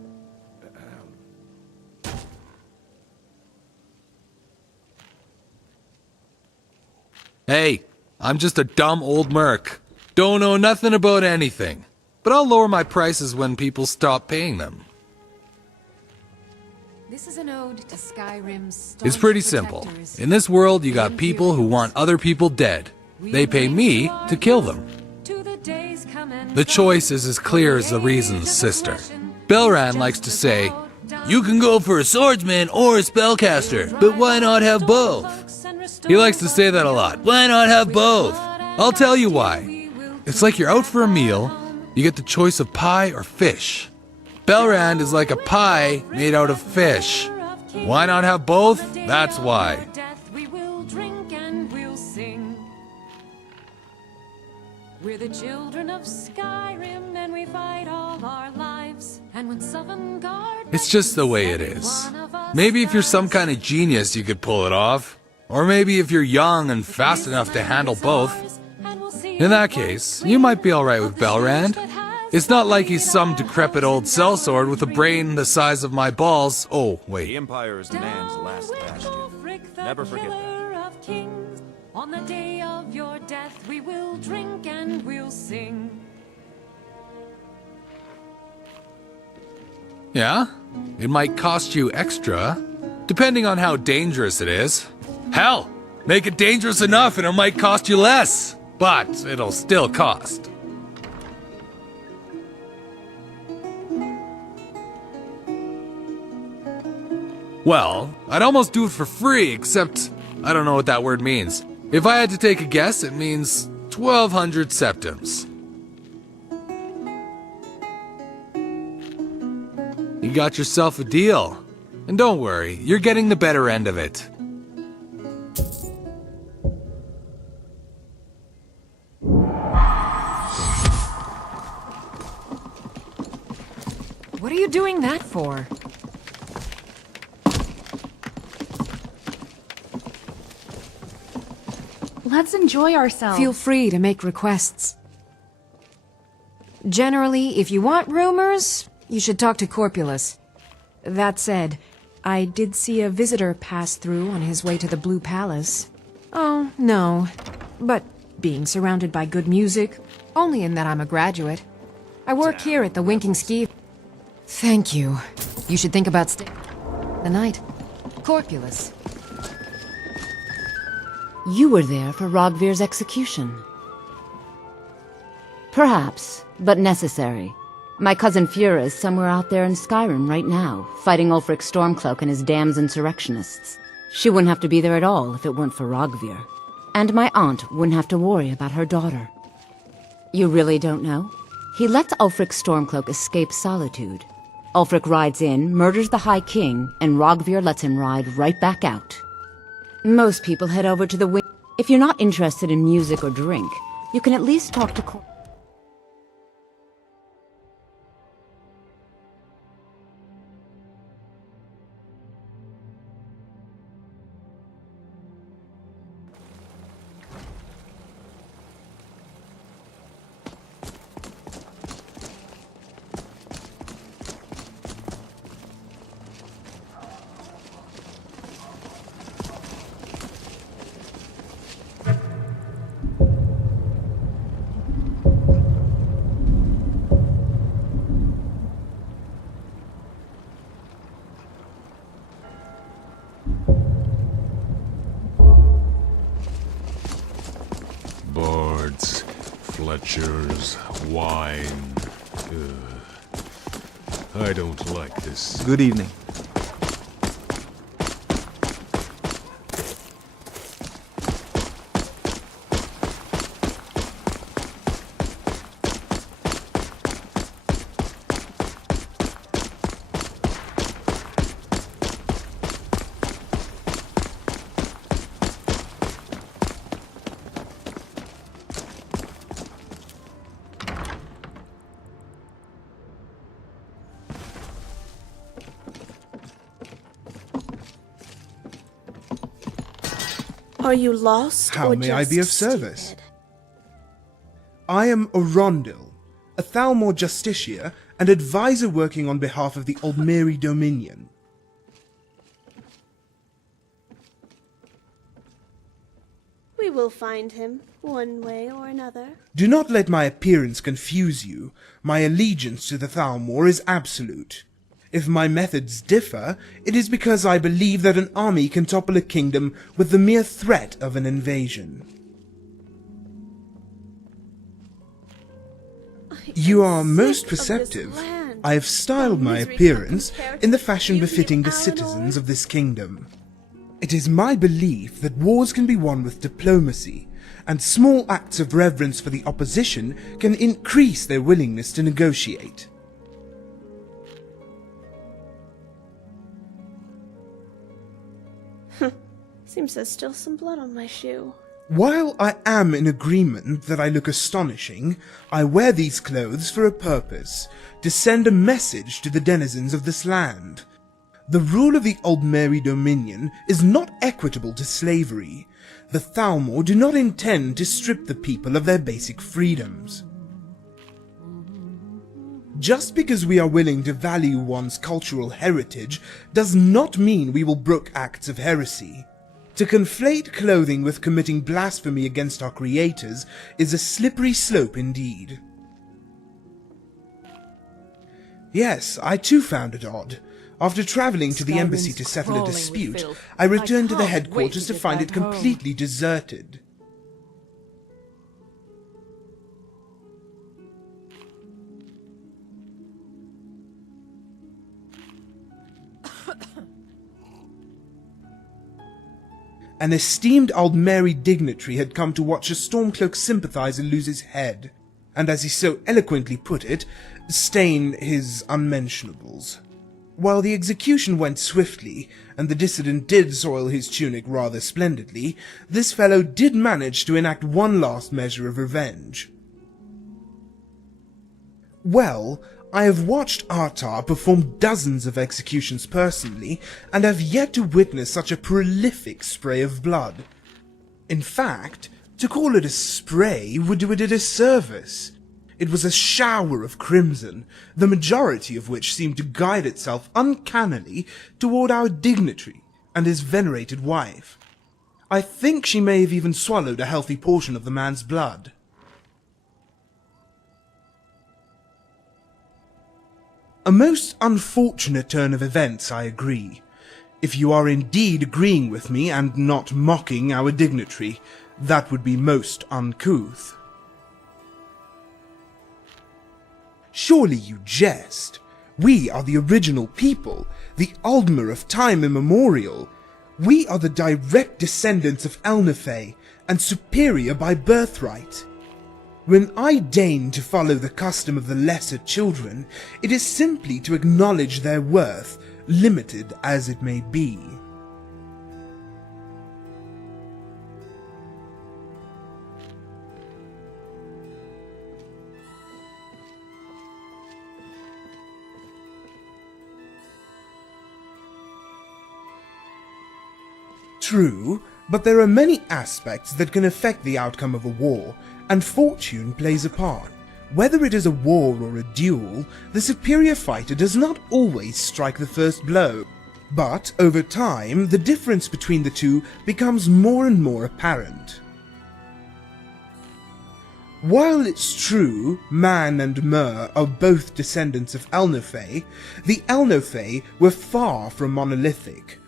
Hey, I'm just a dumb old merc. Don't know nothing about anything. But I'll lower my prices when people stop paying them. This is an ode to Skyrim's It's pretty simple. In this world, you got people who want other people dead. They pay me to kill them. The choice is as clear as the reasons, sister. Belran likes to say, you can go for a swordsman or a spellcaster, but why not have both? He likes to say that a lot. Why not have both? I'll tell you why. It's like you're out for a meal, you get the choice of pie or fish. Belrand is like a pie made out of fish. Why not have both? That's why. We're the children of Skyrim, and we fight all our lives. And when Sovngarde It's just the way it is. Maybe if you're some kind of genius, you could pull it off. Or maybe if you're young and fast enough to handle both. In that case, you might be alright with Belrand. It's not like he's some decrepit old sellsword with a brain the size of my balls. Oh, wait. The Empire is man's last bastion. Never forget that. On the day of your death, we will drink and we'll sing. Yeah? It might cost you extra, depending on how dangerous it is. Hell, make it dangerous enough and it might cost you less, but it'll still cost. Well, I'd almost do it for free, except I don't know what that word means. If I had to take a guess, it means 1,200 septims. You got yourself a deal. And don't worry, you're getting the better end of it. What are you doing that for? Let's enjoy ourselves. Feel free to make requests. Generally, if you want rumors, you should talk to Corpulus. That said, I did see a visitor pass through on his way to the Blue Palace. Oh, no. But being surrounded by good music, only in that I'm a graduate. I work here at the Winking Ski. Thank you. You should think about staying the night. Corpulus. You were there for Rogvir's execution. Perhaps, but necessary. My cousin Fura is somewhere out there in Skyrim right now, fighting Ulfric Stormcloak and his damned insurrectionists. She wouldn't have to be there at all if it weren't for Rogvir. And my aunt wouldn't have to worry about her daughter. You really don't know? He lets Ulfric Stormcloak escape solitude. Ulfric rides in, murders the High King, and Rogvir lets him ride right back out. Most people head over to the wing. If you're not interested in music or drink, you can at least talk to Bards, Fletchers, wine. I don't like this. Good evening. Are you lost? How may I be of service? I am Orondil, a Thalmor Justiciar and advisor working on behalf of the Aldmeri Dominion. We will find him, one way or another. Do not let my appearance confuse you. My allegiance to the Thalmor is absolute. If my methods differ, it is because I believe that an army can topple a kingdom with the mere threat of an invasion. You are most perceptive. I have styled my appearance in the fashion befitting the citizens of this kingdom. It is my belief that wars can be won with diplomacy, and small acts of reverence for the opposition can increase their willingness to negotiate. Seems there's still some blood on my shoe. While I am in agreement that I look astonishing, I wear these clothes for a purpose, to send a message to the denizens of this land. The rule of the Aldmeri Dominion is not equitable to slavery. The Thalmor do not intend to strip the people of their basic freedoms. Just because we are willing to value one's cultural heritage does not mean we will brook acts of heresy. To conflate clothing with committing blasphemy against our creators is a slippery slope indeed. Yes, I too found it odd. After travelling to the embassy to settle a dispute, I returned to the headquarters to find it completely deserted. An esteemed Aldmeri dignitary had come to watch a Stormcloak sympathizer lose his head, and as he so eloquently put it, stain his unmentionables. While the execution went swiftly, and the dissident did soil his tunic rather splendidly, this fellow did manage to enact one last measure of revenge. Well, I have watched Artar perform dozens of executions personally, and have yet to witness such a prolific spray of blood. In fact, to call it a spray would do it a disservice. It was a shower of crimson, the majority of which seemed to guide itself uncannily toward our dignitary and his venerated wife. I think she may have even swallowed a healthy portion of the man's blood. A most unfortunate turn of events, I agree. If you are indeed agreeing with me and not mocking our dignitary, that would be most uncouth. Surely you jest. We are the original people, the Aldmer of time immemorial. We are the direct descendants of Elnefey, and superior by birthright. When I deign to follow the custom of the lesser children, it is simply to acknowledge their worth, limited as it may be. True, but there are many aspects that can affect the outcome of a war, and fortune plays a part. Whether it is a war or a duel, the superior fighter does not always strike the first blow. But, over time, the difference between the two becomes more and more apparent. While it's true Man and Mer are both descendants of Elnefey, the Elnefey were far from monolithic.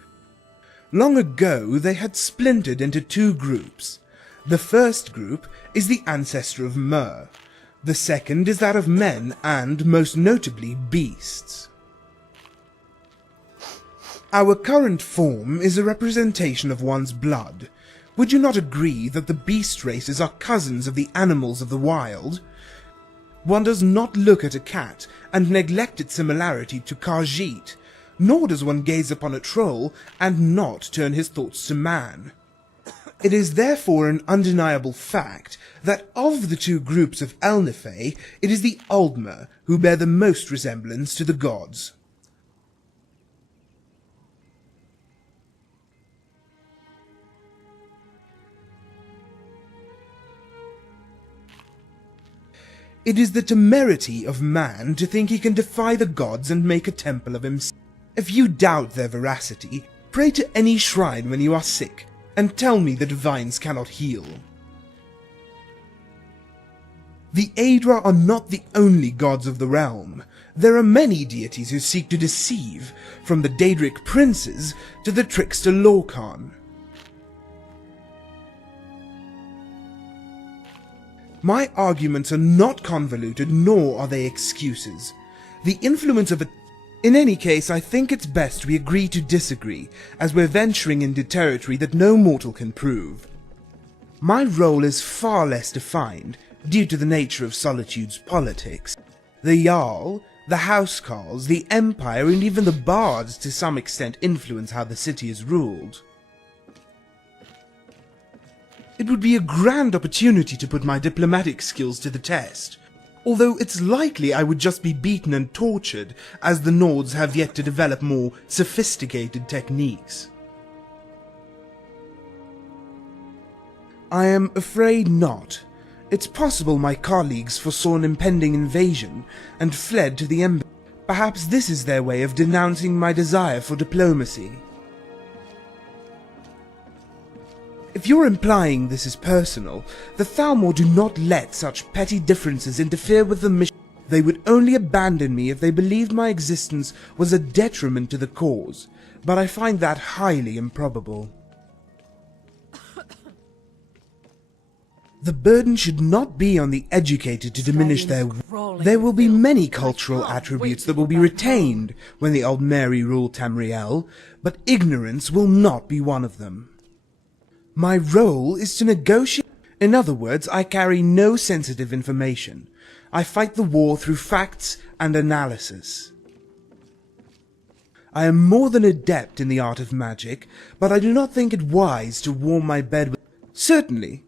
Long ago, they had splintered into two groups. The first group is the ancestor of Mer. The second is that of men and, most notably, beasts. Our current form is a representation of one's blood. Would you not agree that the beast races are cousins of the animals of the wild? One does not look at a cat and neglect its similarity to Khajiit, nor does one gaze upon a troll and not turn his thoughts to man. It is therefore an undeniable fact that of the two groups of Elnefey, it is the Aldmer who bear the most resemblance to the gods. It is the temerity of man to think he can defy the gods and make a temple of himself. If you doubt their veracity, pray to any shrine when you are sick, and tell me the divines cannot heal. The Aedra are not the only gods of the realm. There are many deities who seek to deceive, from the Daedric princes to the trickster Lorcan. My arguments are not convoluted, nor are they excuses. The influence of a... In any case, I think it's best we agree to disagree, as we're venturing into territory that no mortal can prove. My role is far less defined, due to the nature of Solitude's politics. The Jarl, the housecarls, the Empire, and even the bards to some extent influence how the city is ruled. It would be a grand opportunity to put my diplomatic skills to the test. although it's likely I would just be beaten and tortured, as the Nords have yet to develop more sophisticated techniques. I am afraid not. It's possible my colleagues foresaw an impending invasion and fled to the embassy. Perhaps this is their way of denouncing my desire for diplomacy. If you're implying this is personal, the Thalmor do not let such petty differences interfere with the mission. They would only abandon me if they believed my existence was a detriment to the cause, but I find that highly improbable. The burden should not be on the educated to diminish their... There will be many cultural attributes that will be retained when the Old Mary rule Tamriel, but ignorance will not be one of them. My role is to negotiate. In other words, I carry no sensitive information. I fight the war through facts and analysis. I am more than adept in the art of magic, but I do not think it wise to warm my bed with... Certainly,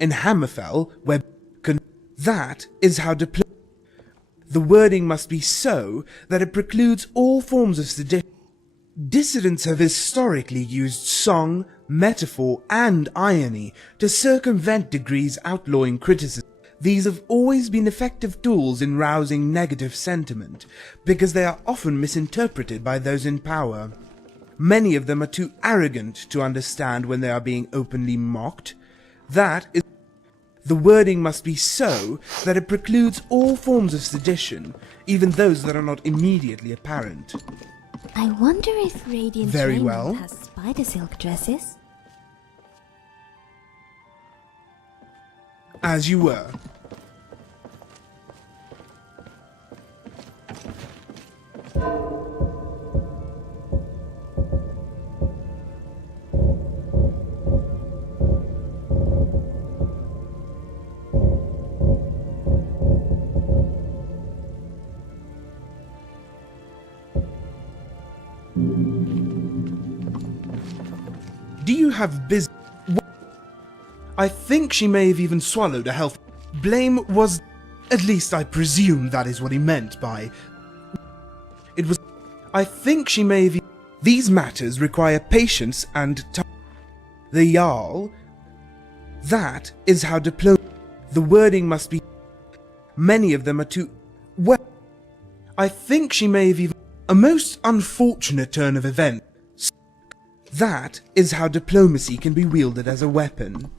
in Hammerfell, where... That is how the wording must be so that it precludes all forms of sedition. Dissidents have historically used song, metaphor, and irony to circumvent degrees outlawing criticism. These have always been effective tools in rousing negative sentiment, because they are often misinterpreted by those in power. Many of them are too arrogant to understand when they are being openly mocked. That is... The wording must be so that it precludes all forms of sedition, even those that are not immediately apparent. I wonder if Radiant Very Raymond well. has spider silk dresses. As you were. Do you have business? I think she may have even swallowed a health. Blame was... At least I presume that is what he meant by... It was... I think she may have... These matters require patience and time. The Jarl... That is how the wording must be... Many of them are too... Well... I think she may have even... A most unfortunate turn of events. That is how diplomacy can be wielded as a weapon.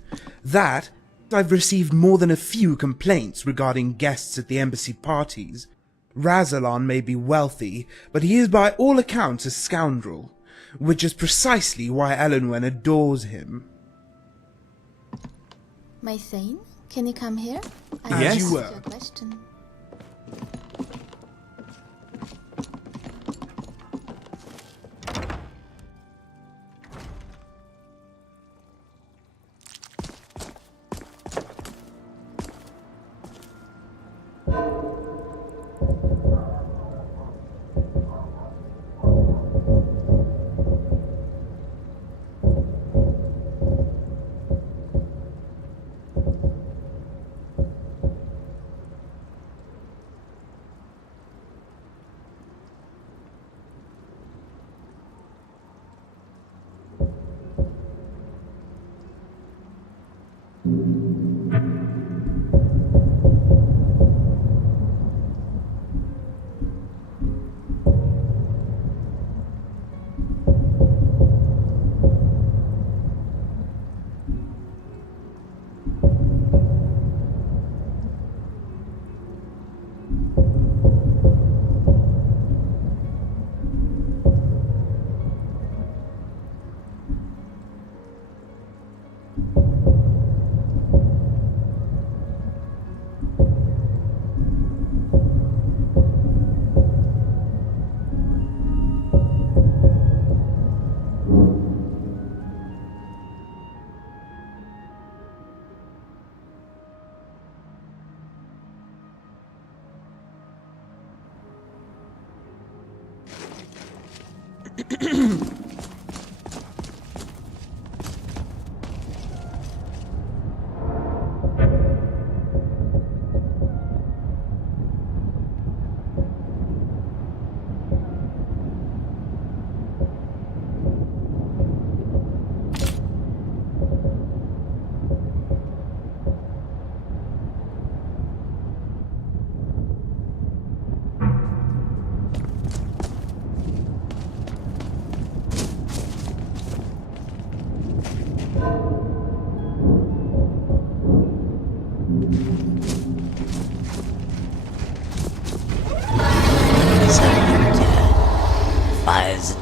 That, I've received more than a few complaints regarding guests at the embassy parties. Razalon may be wealthy, but he is by all accounts a scoundrel, which is precisely why Elenwen adores him. My Thane, can you come here? As you were. Your question.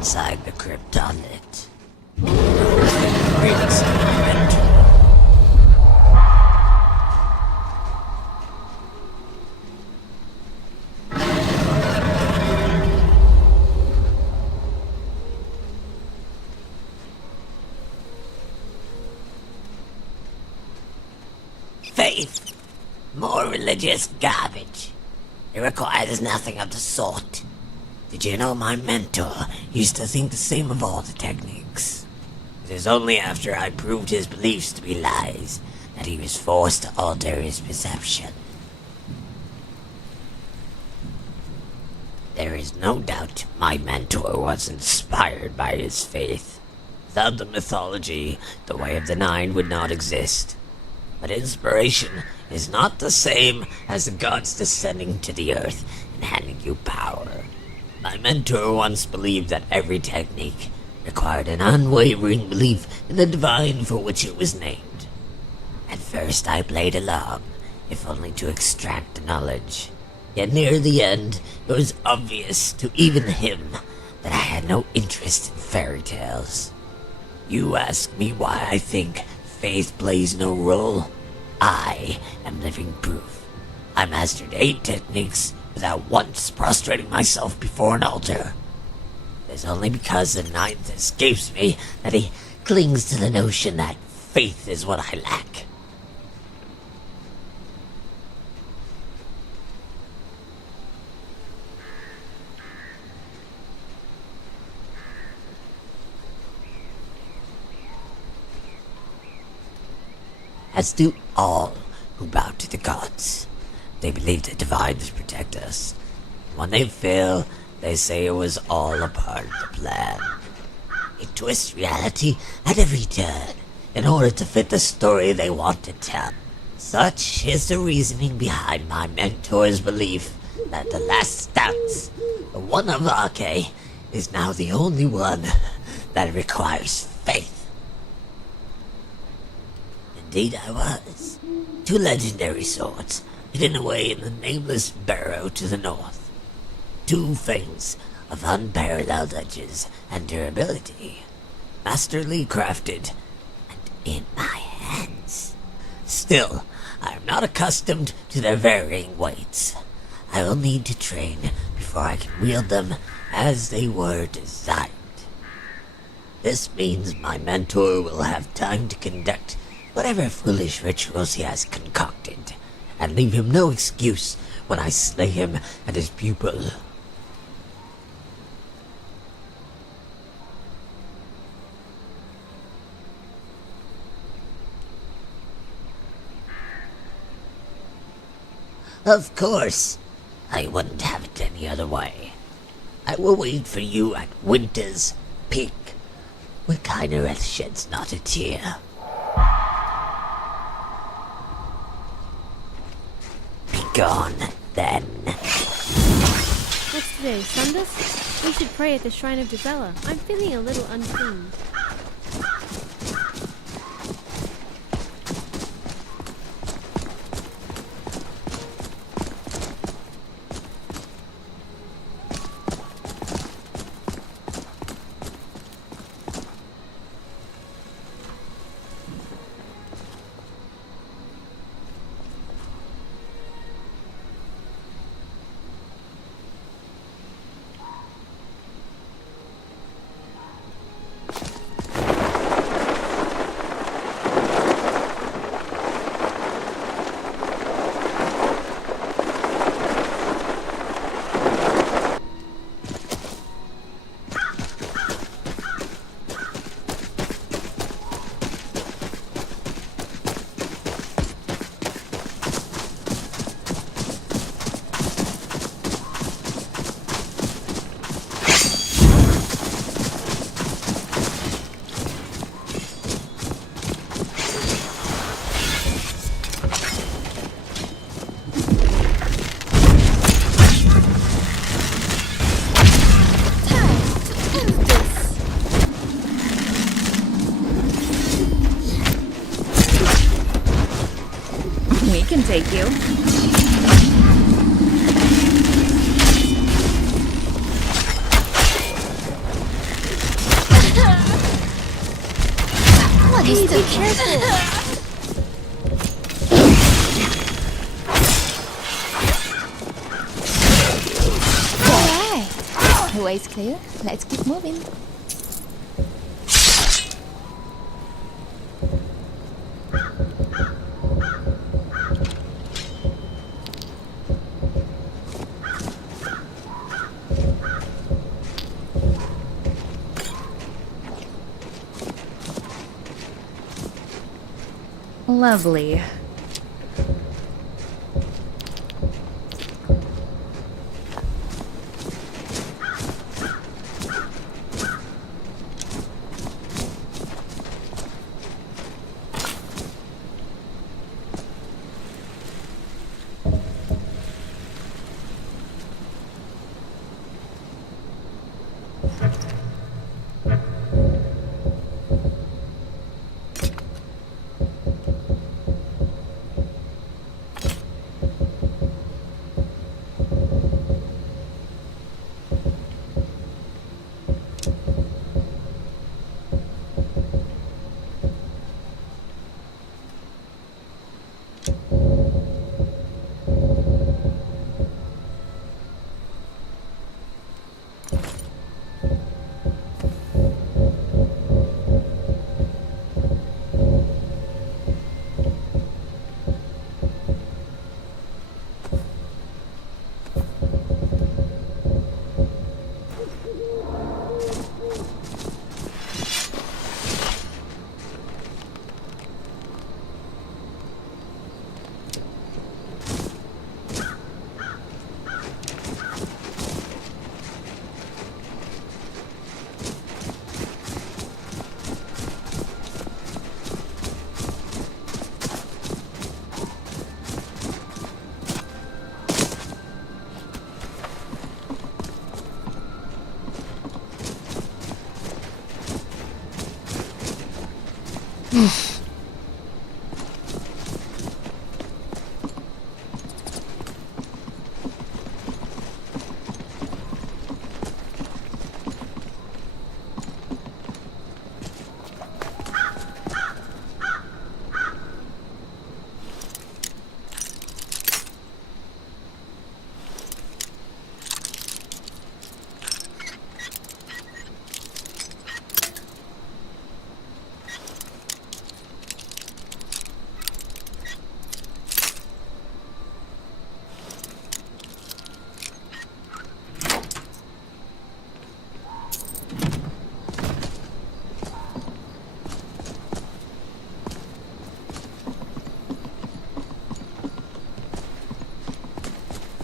inside the crypt on it. Really sentimental. Faith. More religious garbage. It requires nothing of the sort. Did you know my mentor used to think the same of all the techniques? It is only after I proved his beliefs to be lies that he was forced to alter his perception. There is no doubt my mentor was inspired by his faith. Without the mythology, the Way of the Nine would not exist. But inspiration is not the same as the gods descending to the earth and handing you power. My mentor once believed that every technique required an unwavering belief in the divine for which it was named. At first I played along, if only to extract the knowledge. Yet near the end, it was obvious to even him that I had no interest in fairy tales. You ask me why I think faith plays no role? I am living proof. I mastered 8 techniques without once prostrating myself before an altar. It is only because the 9th escapes me that he clings to the notion that faith is what I lack. As do all who bow to the gods. They believe the divines protect us. When they fail, they say it was all a part of the plan. It twists reality at every turn in order to fit the story they want to tell. Such is the reasoning behind my mentor's belief that the last stance, the one of Arche, is now the only one that requires faith. Indeed I was. 2 legendary swords, hidden away in the nameless barrow to the north. 2 things of unparalleled edges and durability, masterly crafted, and in my hands. Still, I am not accustomed to their varying weights. I will need to train before I can wield them as they were designed. This means my mentor will have time to conduct whatever foolish rituals he has concocted, and leave him no excuse when I slay him and his pupil. Of course, I wouldn't have it any other way. I will wait for you at Winter's Peak, where Kynareth sheds not a tear. Gone, then. What's today, Sundas? We should pray at the Shrine of DLAA. I'm feeling a little unclean. Can take you. Hey, be careful! Alright. Way's clear. Let's keep moving. Lovely.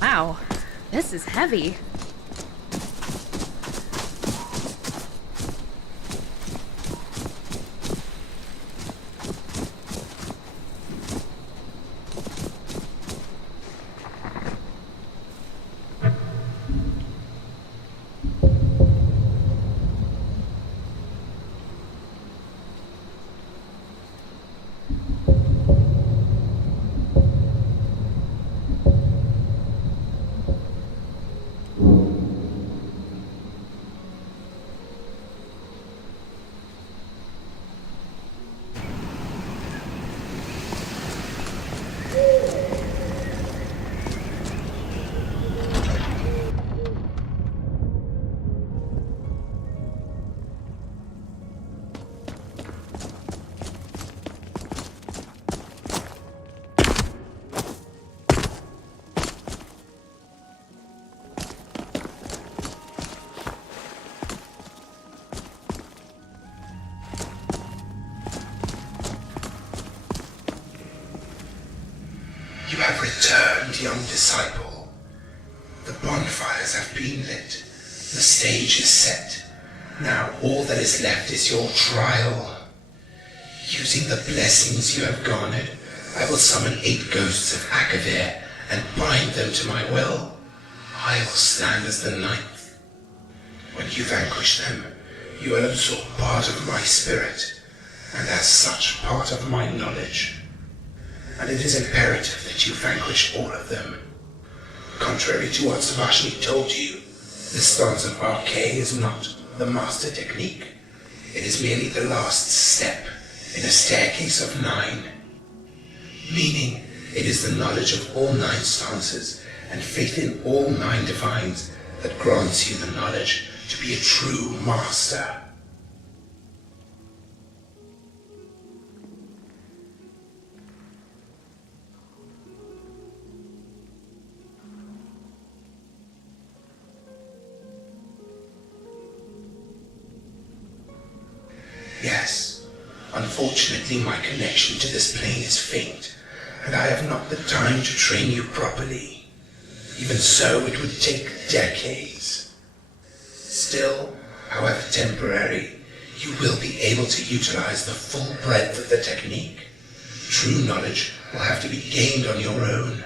Wow, this is heavy. You have returned, young disciple. The bonfires have been lit. The stage is set. Now all that is left is your trial. Using the blessings you have garnered, I will summon 8 ghosts of Akavir and bind them to my will. I will stand as the 9th. When you vanquish them, you will absorb part of my spirit, and as such part of my knowledge. And it is imperative that you vanquish all of them. Contrary to what Savashni told you, the stance of Arcade is not the master technique. It is merely the last step in a staircase of 9. Meaning, it is the knowledge of all 9 stances and faith in all 9 divines that grants you the knowledge to be a true master. Yes, unfortunately my connection to this plane is faint, and I have not the time to train you properly. Even so, it would take decades. Still, however temporary, you will be able to utilize the full breadth of the technique. True knowledge will have to be gained on your own.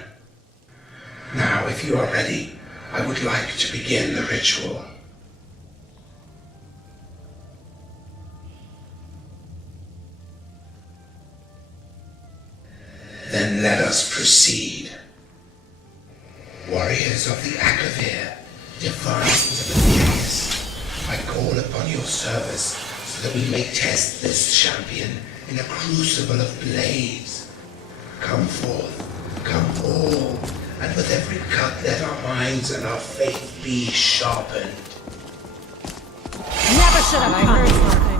Now, if you are ready, I would like to begin the ritual. Then let us proceed. Warriors of the Akavir, divines of Atherius, I call upon your service so that we may test this champion in a crucible of blades. Come forth, come all, and with every cut let our minds and our faith be sharpened. Never should have heard something.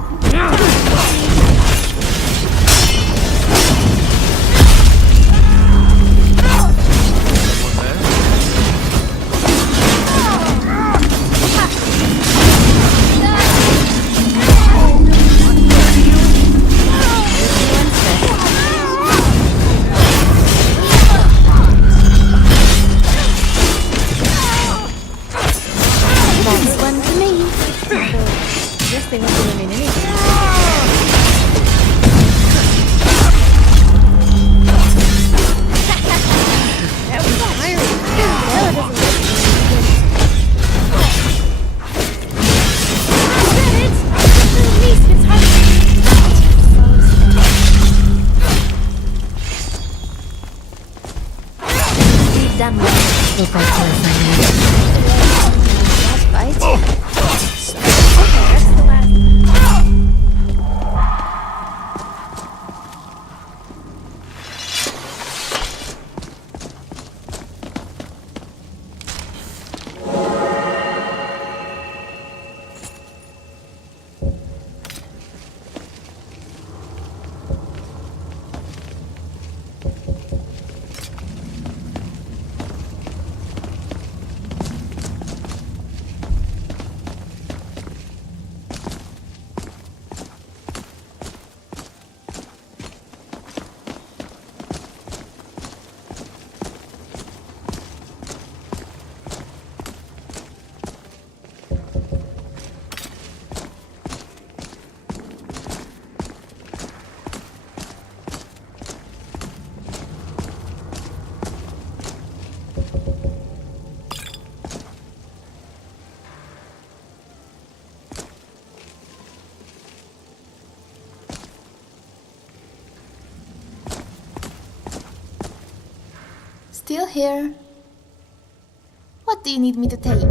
Still here. What do you need me to take?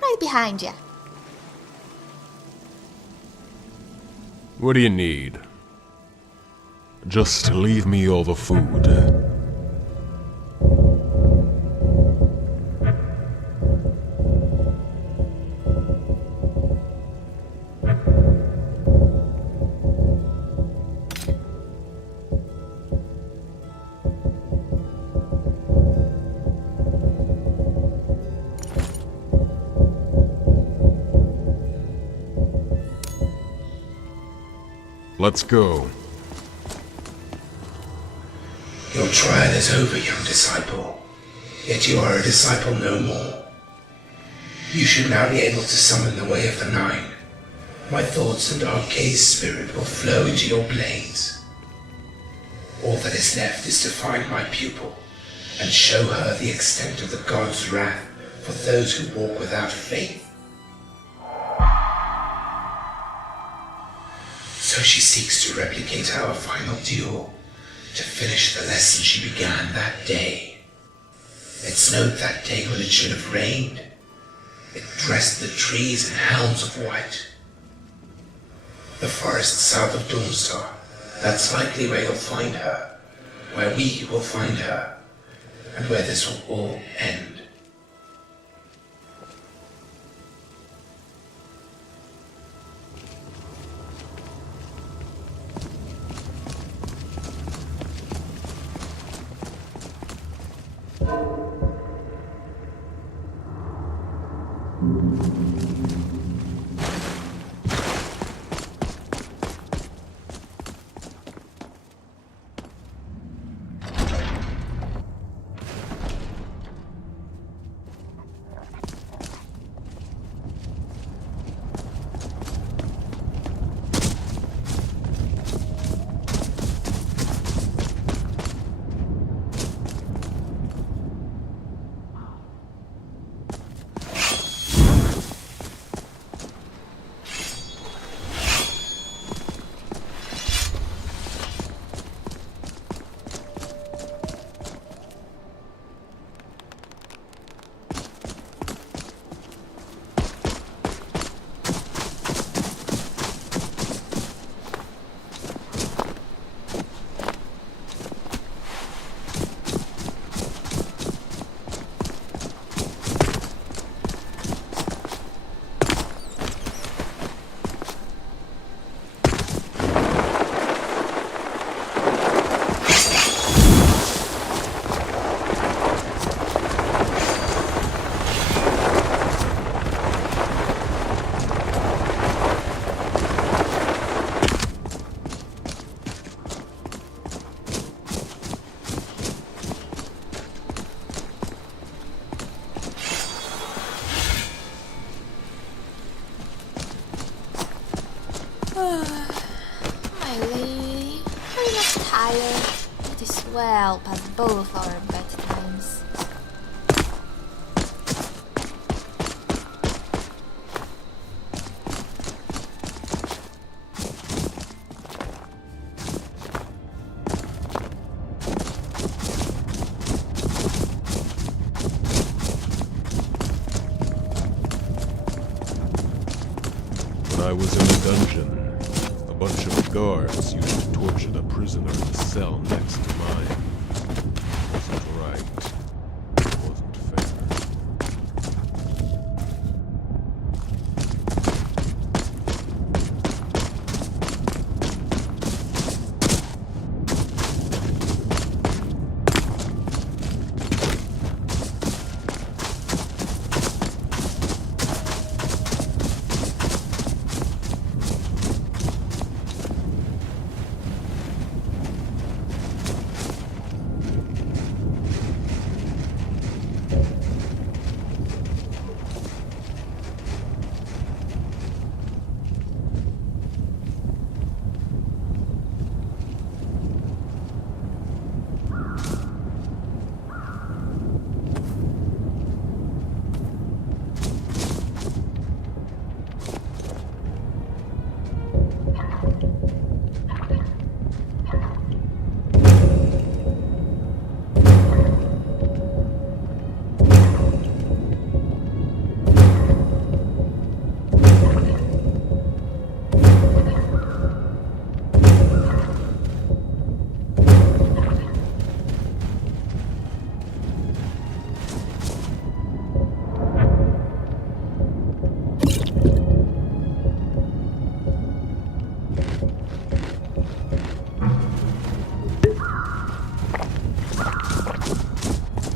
Right behind you. What do you need? Just leave me all the food. Let's go. Your trial is over, young disciple. Yet you are a disciple no more. You should now be able to summon the Way of the Nine. My thoughts and Arcade's spirit will flow into your blades. All that is left is to find my pupil and show her the extent of the god's wrath for those who walk without faith So she seeks to replicate our final duel, to finish the lesson she began that day. It snowed that day when it should have rained. It dressed the trees in helms of white. The forest south of Doomstar, that's likely where you'll find her, where we will find her, and where this will all end. My lady, are you not tired? It is well past both our bedtimes. When I was in the dungeon, a bunch of guards used to torture the prisoner in the cell next to mine. It wasn't right. It wasn't fair.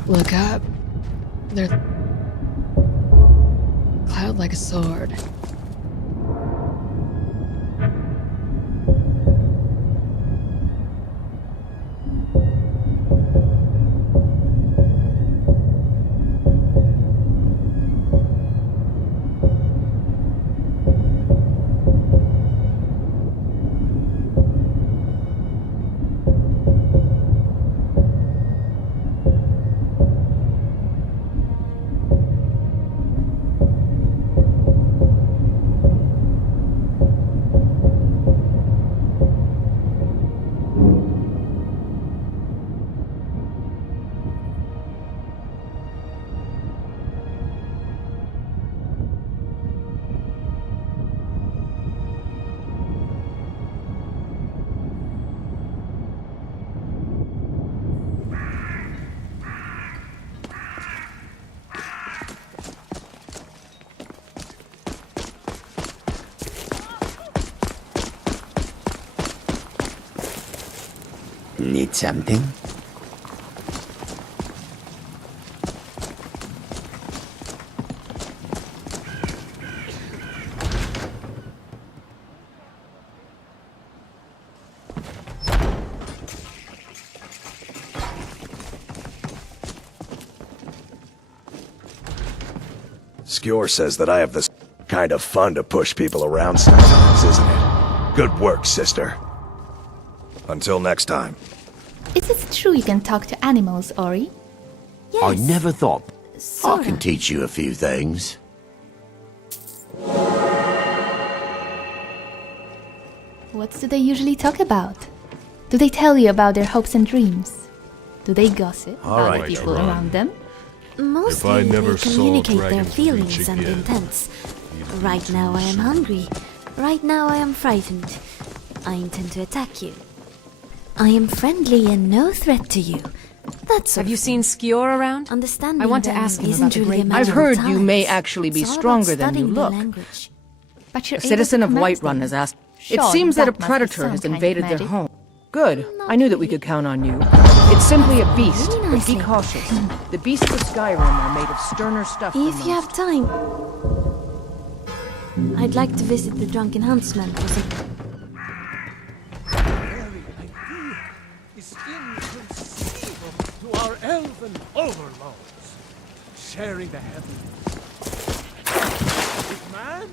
Look up. There's a cloud like a sword. Need something? Skjor says that I have this kind of fun to push people around sometimes, isn't it? Good work, sister. Until next time. Is it true you can talk to animals, Ori? I never thought. Sorta. I can teach you a few things. What do they usually talk about? Do they tell you about their hopes and dreams? Do they gossip about the people around them? Mostly never they saw communicate their dragons feelings reach and again. intents. Right now I am hungry. Right now I am frightened. I intend to attack you. I am friendly and no threat to you. That's Have you seen Skjor around? Understanding I want to them ask him isn't about the really a great. matter I've of heard you talents. may actually be It's all about stronger than you studying the look. language. But you're A citizen able of to command Whiterun them. has asked. Sure, It seems that a must be predator some has kind of invaded their magic. home. Good. I knew that we could count on you. It's simply a beast, but be cautious. The beasts of Skyrim are made of sterner stuff than If you have time, I'd like to visit the Drunken Huntsman for some... Is inconceivable to our elven overlords. Sharing the heavens. Big man?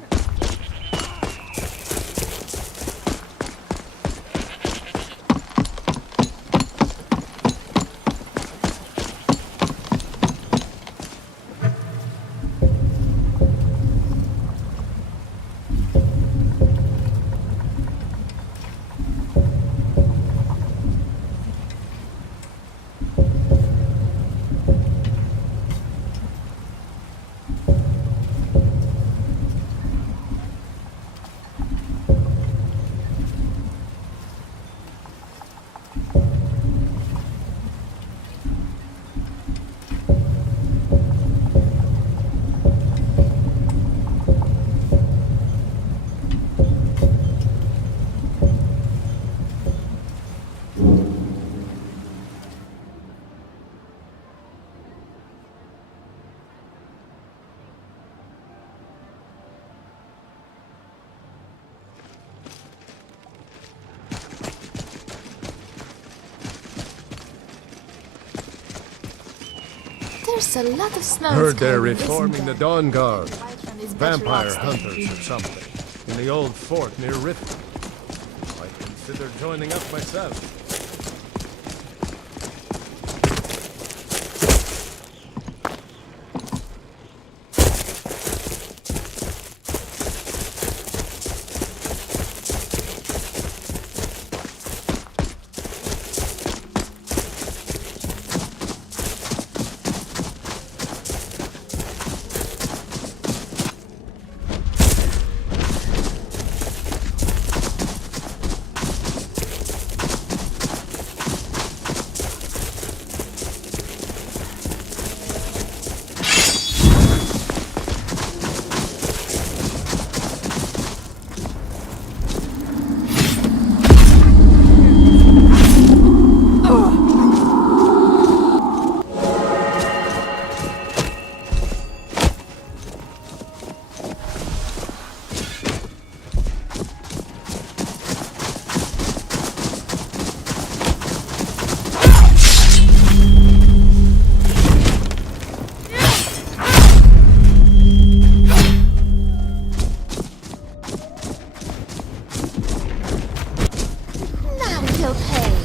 There's a lot of snow. Heard they're Skyrim, isn't reforming the there? Dawn Guard. Whiterun is better Vampire off hunters staying or something. In the old fort near Riften. Might consider joining up myself. Now he'll pay.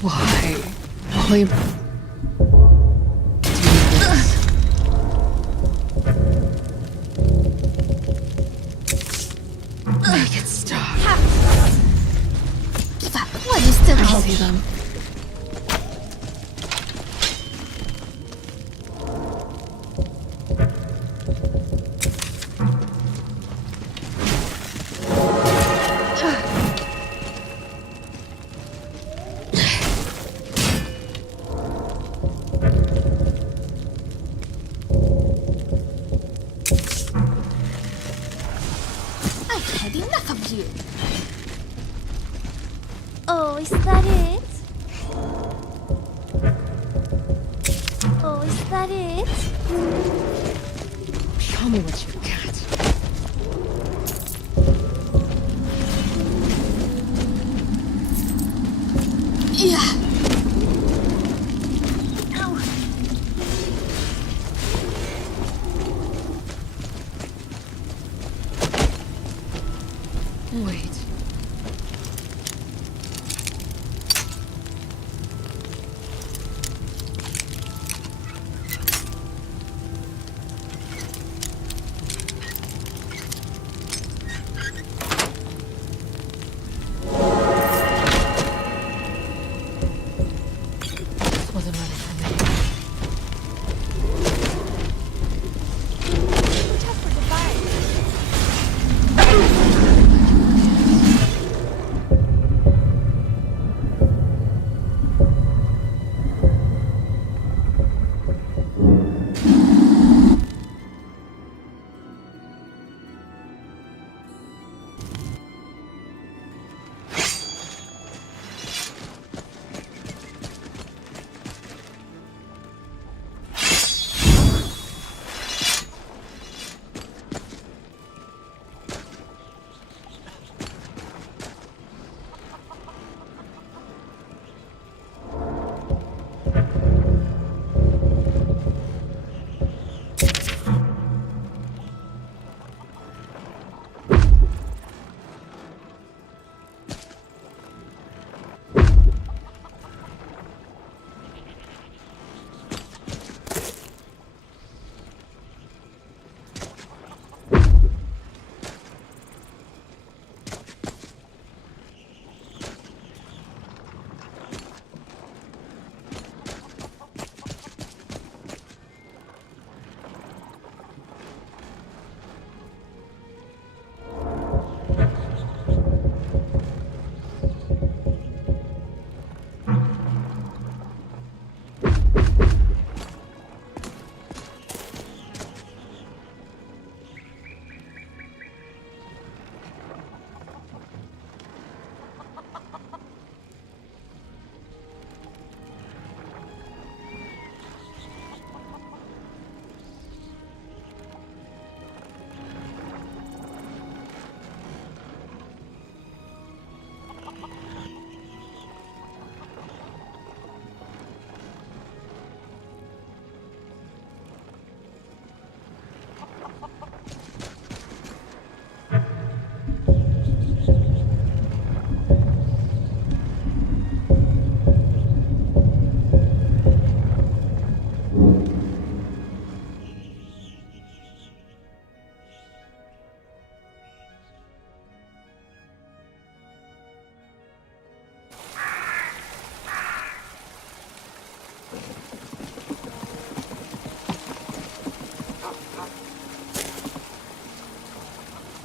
Why? Why? can stop. Give up while you still I can. see them. I've had enough of you. Oh, is that it? Oh, is that it? Show me what you got. Yeah. Wait. This wasn't ready for me. Tough for divine.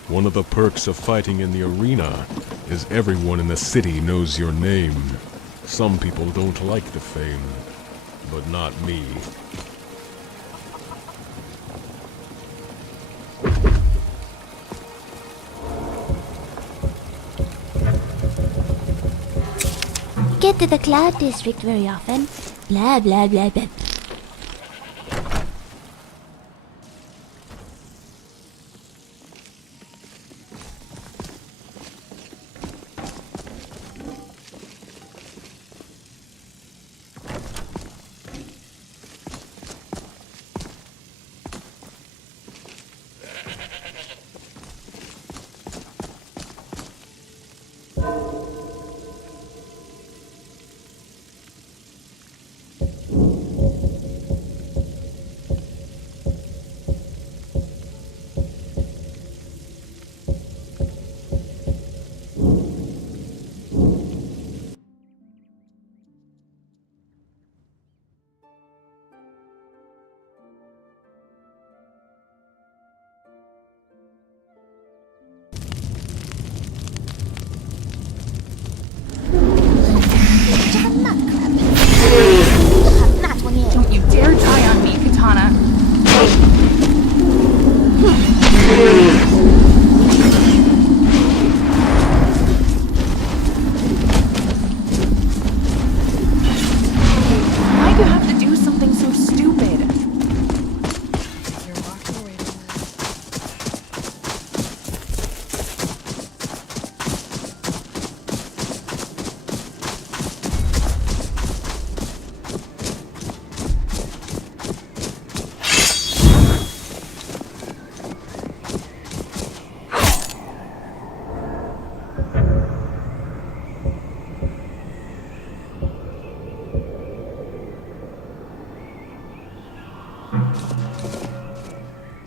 One of the perks of fighting in the arena is everyone in the city knows your name. Some people don't like the fame, but not me. Get to the Cloud District very often. Blah blah blah blah.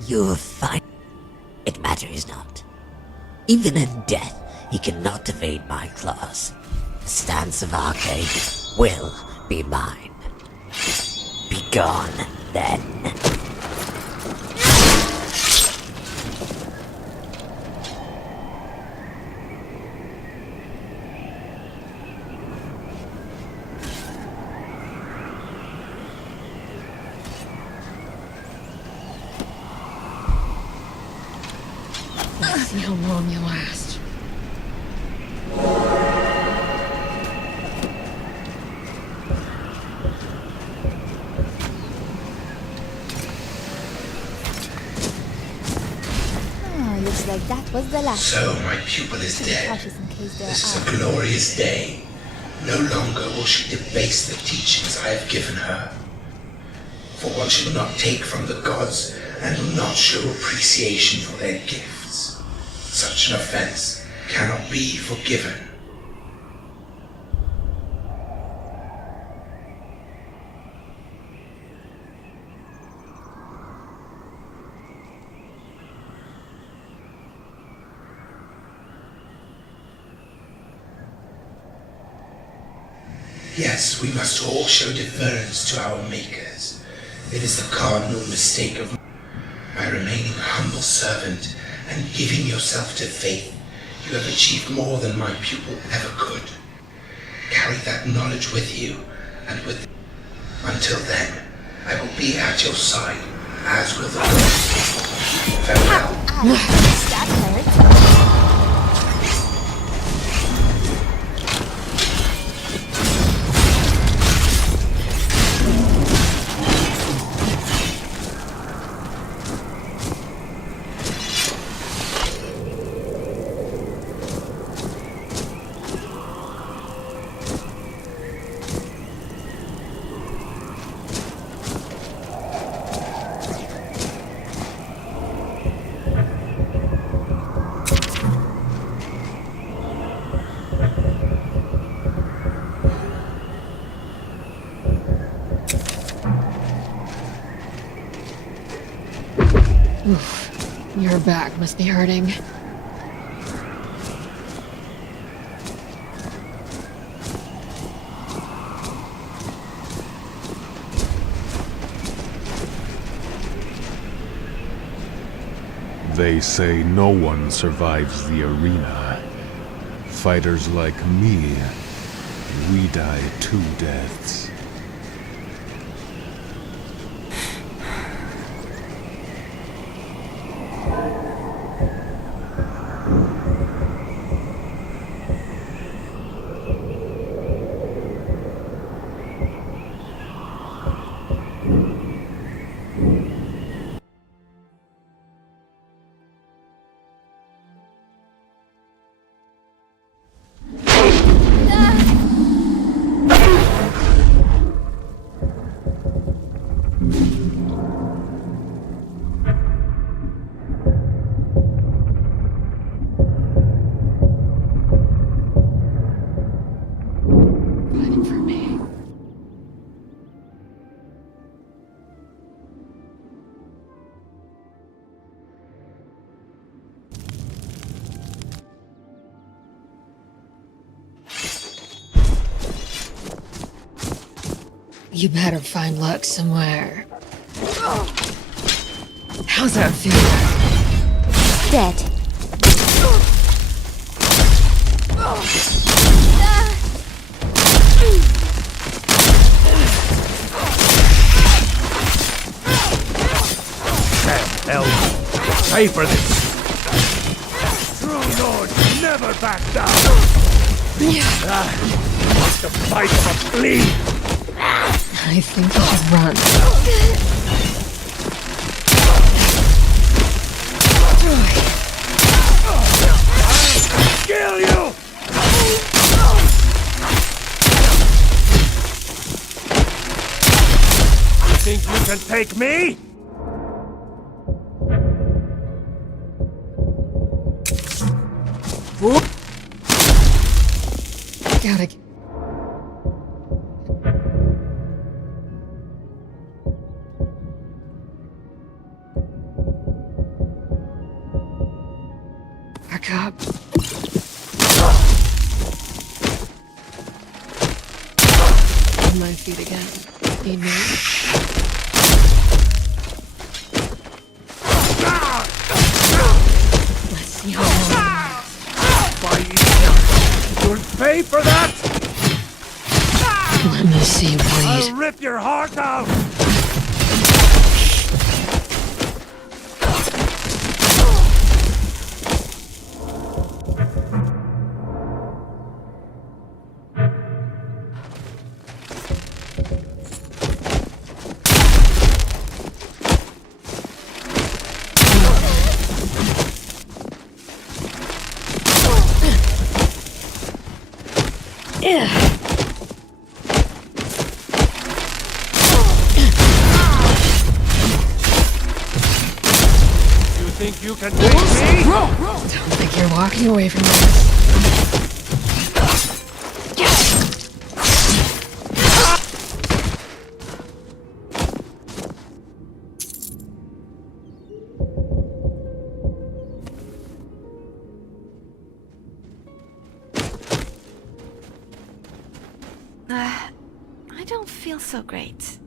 You will find it matters not. Even in death, he cannot evade my claws. The stance of Arcade will be mine. Be gone, then. Let's see how long you last. Looks like that was the last. So my pupil is dead. Cautious in case there This are. is a glorious day. No longer will she debase the teachings I have given her. For one should not take from the gods and will not show appreciation for their gifts. Such an offense cannot be forgiven. Yes, we must all show deference to our makers. It is the cardinal mistake of by remaining a humble servant and giving yourself to faith. You have achieved more than my pupil ever could. Carry that knowledge with you, and with until then, I will be at your side, as will the gods. Farewell. That hurt. Oof, your back must be hurting. They say no one survives the arena. Fighters like me, we die 2 deaths. You better find luck somewhere. How's that feel? Dead. Hell, pay for this. True lords never back down. The fight must bleed. I think you should run. Kill you! You think you can take me? Gotta... on my feet again. Need me? Bless you. You'll pay for that! Let me see, bleed. I'll rip your heart out! Think you can beat me? Don't think you're walking away from this. I don't feel so great.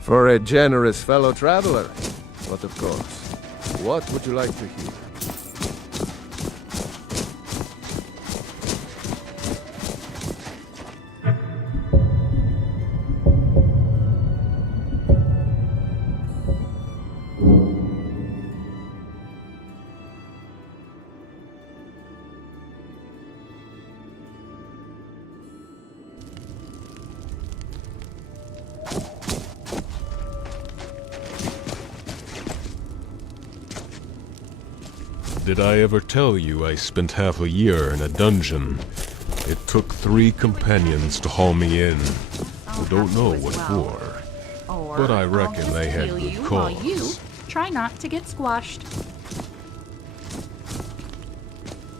For a generous fellow traveler. But of course, what would you like to hear? Did I ever tell you I spent half a year in a dungeon? It took 3 companions to haul me in. I don't know what for, but I reckon they had good while you cause. try not to get squashed.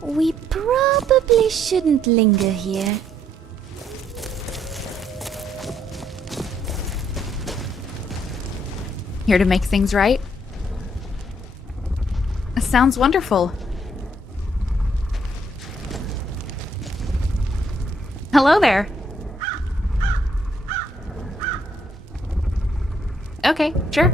We probably shouldn't linger here. Here to make things right? Sounds wonderful. Hello there. Okay, sure.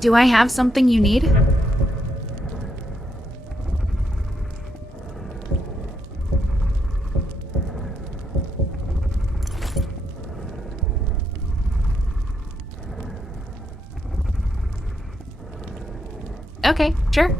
Do I have something you need? Okay, sure.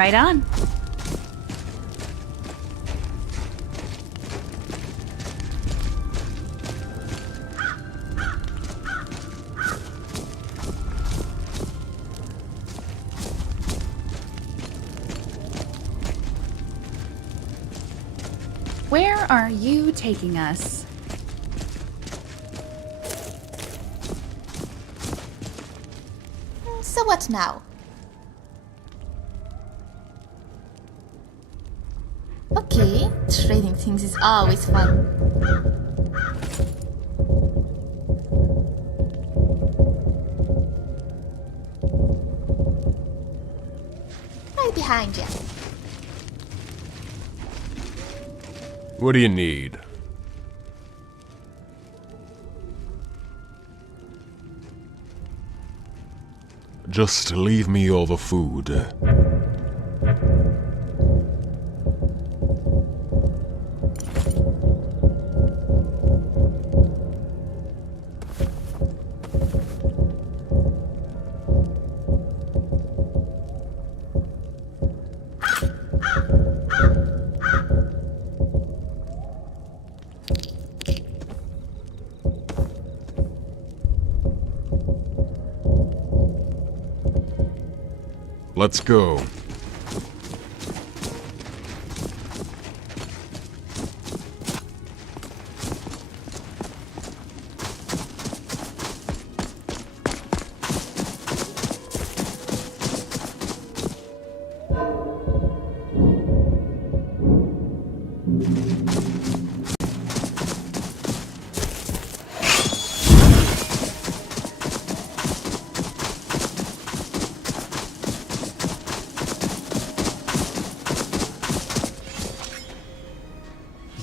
Right on. Where are you taking us? So what now? Okay, trading things is always fun. Right behind you. What do you need? Just leave me all the food. Let's go.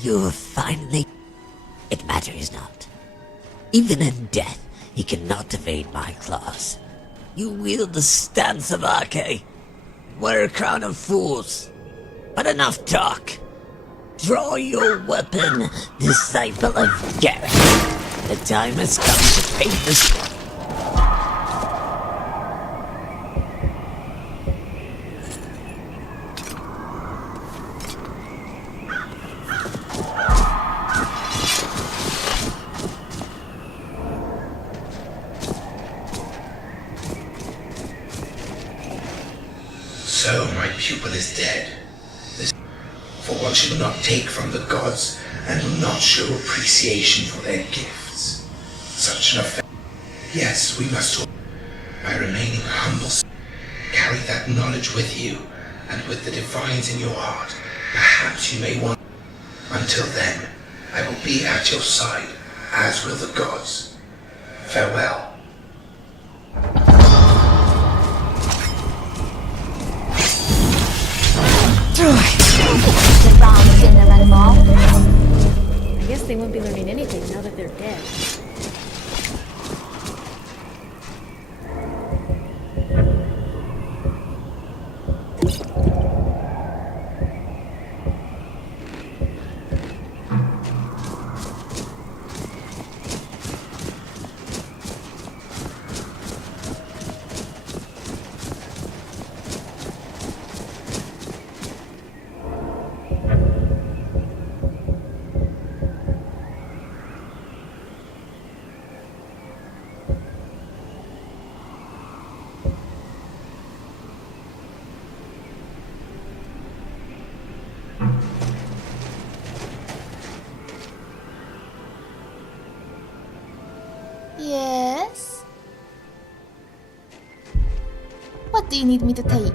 You have finally... It matters not. Even in death, he cannot evade my claws. You wield the stance of Arche. Wear a crown of fools. But enough talk. Draw your weapon, disciple of Garrett. The time has come to pay this. So my pupil is dead. This for one should not take from the gods and will not show appreciation for their gifts. Such an offense. Yes, we must all, by remaining humble, carry that knowledge with you, and with the divines in your heart, perhaps you may want. Until then, I will be at your side, as will the gods. Farewell. I guess they won't be learning anything now that they're dead. Yes? What do you need me to take?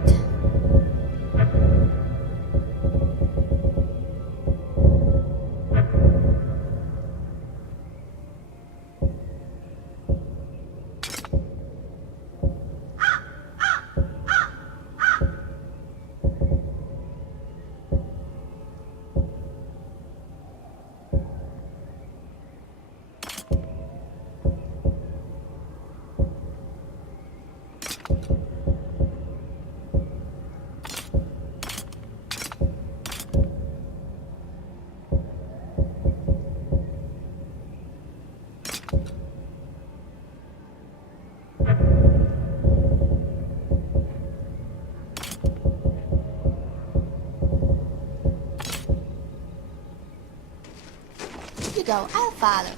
You go, I'll follow.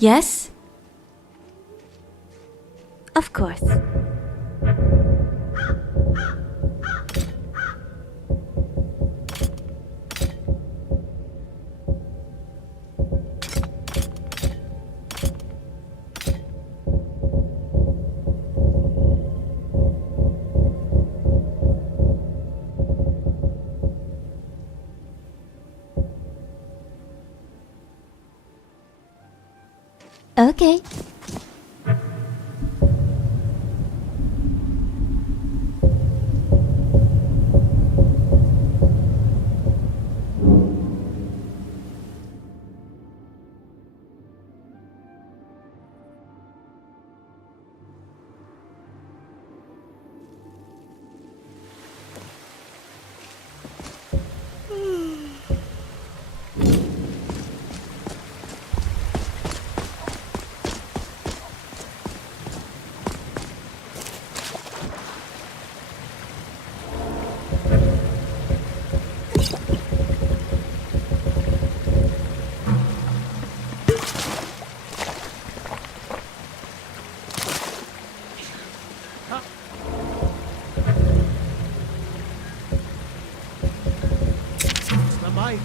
Yes? Of course. Okay. Might.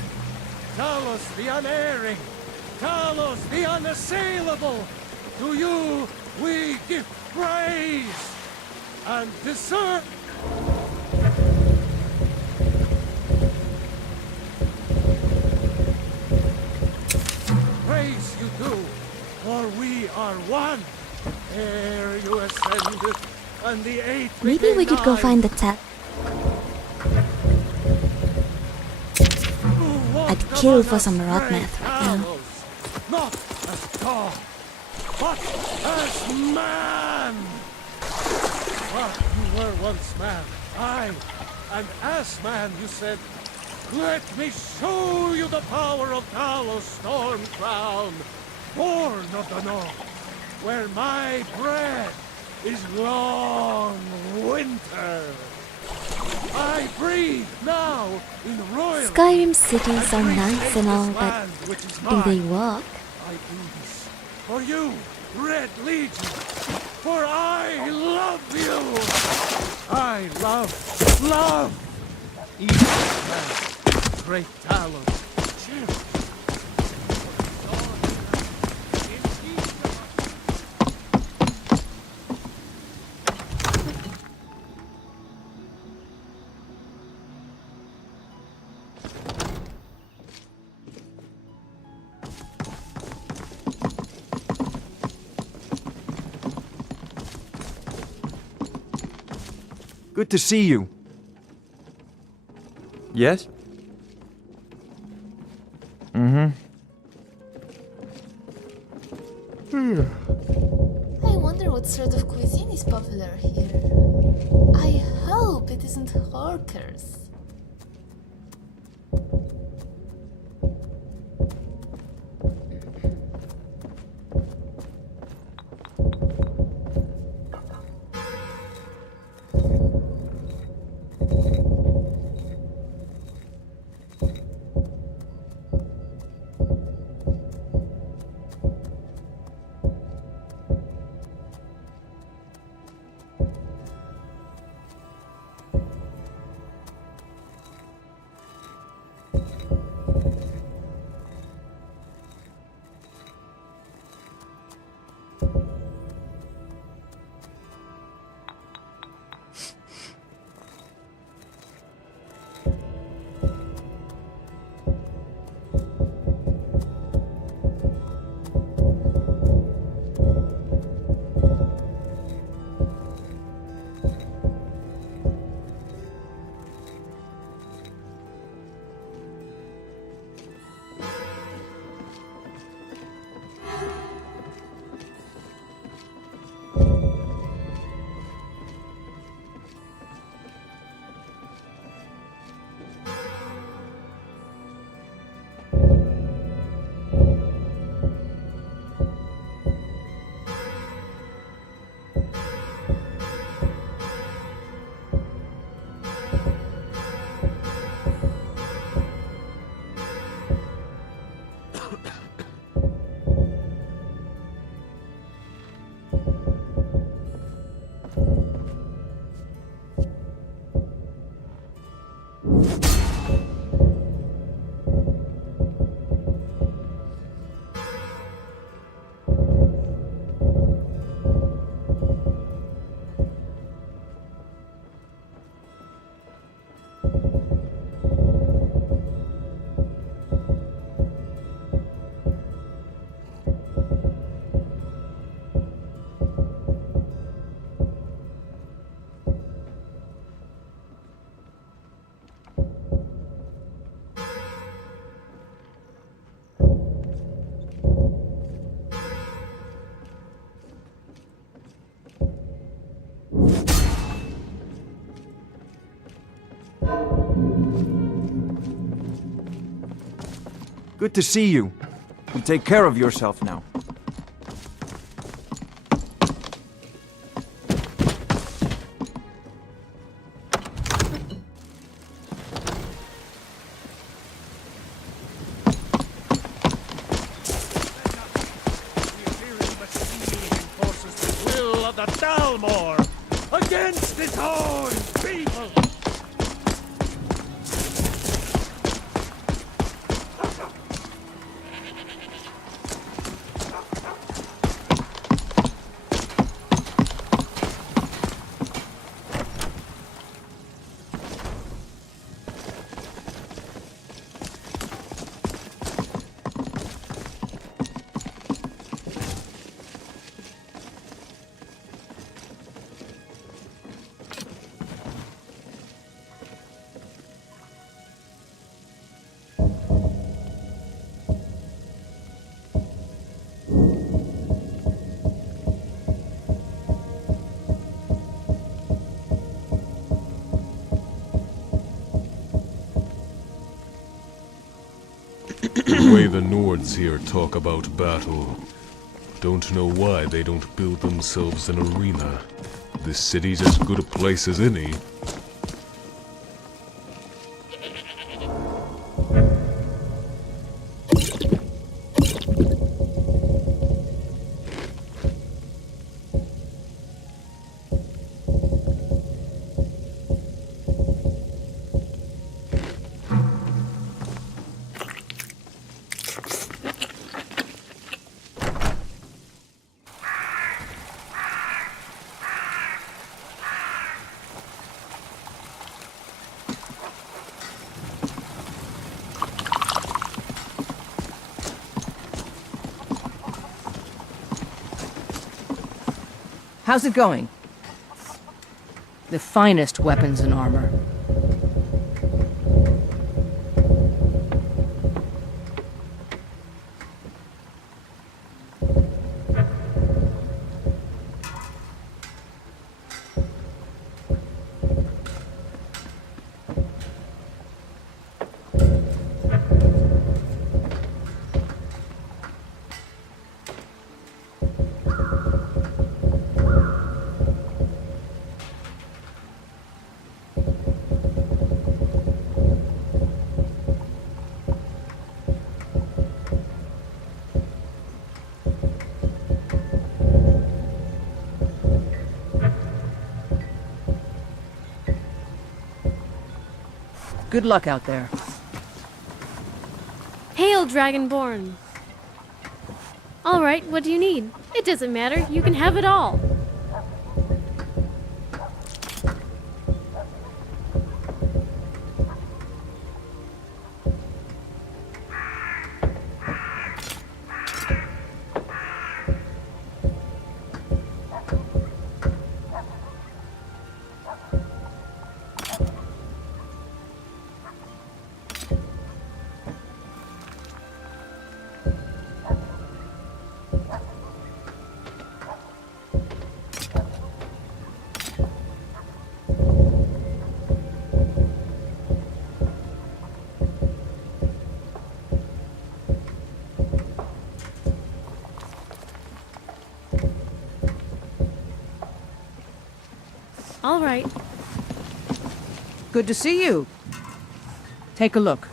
Talos the unerring, Talos the unassailable. To you we give praise and deserve. Praise you do, for we are one. Ere you ascended, and the eight. Maybe we could go find the tap. I'd kill for some rot math right now. Not as God, but as man. But you were once man, aye, and as man you said, "Let me show you the power of Talos Stormcrown, born of the North, where my bread is long winter." I breathe now in royal. Skyrim cities are nice and all, but do they walk? I do this for you, Red Legion, for I love you. I love each man, great Talos. Good to see you. Yes? I wonder what sort of cuisine is popular here. I hope it isn't Horkers. Good to see you. And take care of yourself now. Against its own people! The way the Nords here talk about battle. Don't know why they don't build themselves an arena. This city's as good a place as any. How's it going? The finest weapons and armor. Good luck out there. Hail, Dragonborn! Alright, what do you need? It doesn't matter, you can have it all. All right. Good to see you. Take a look.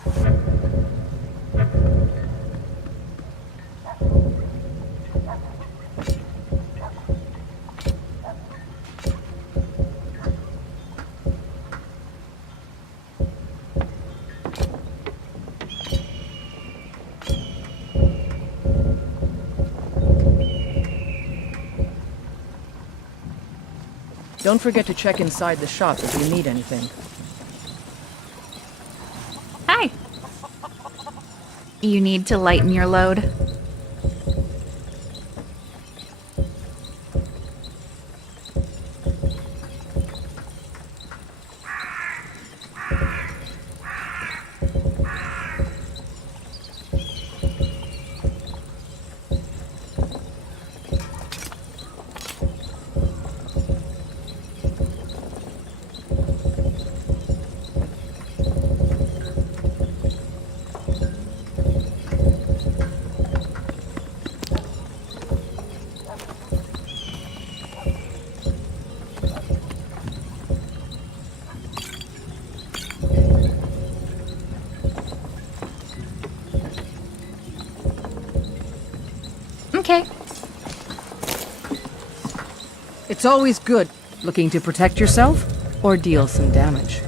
Don't forget to check inside the shop if you need anything. Hi! You need to lighten your load. Okay. It's always good looking to protect yourself or deal some damage.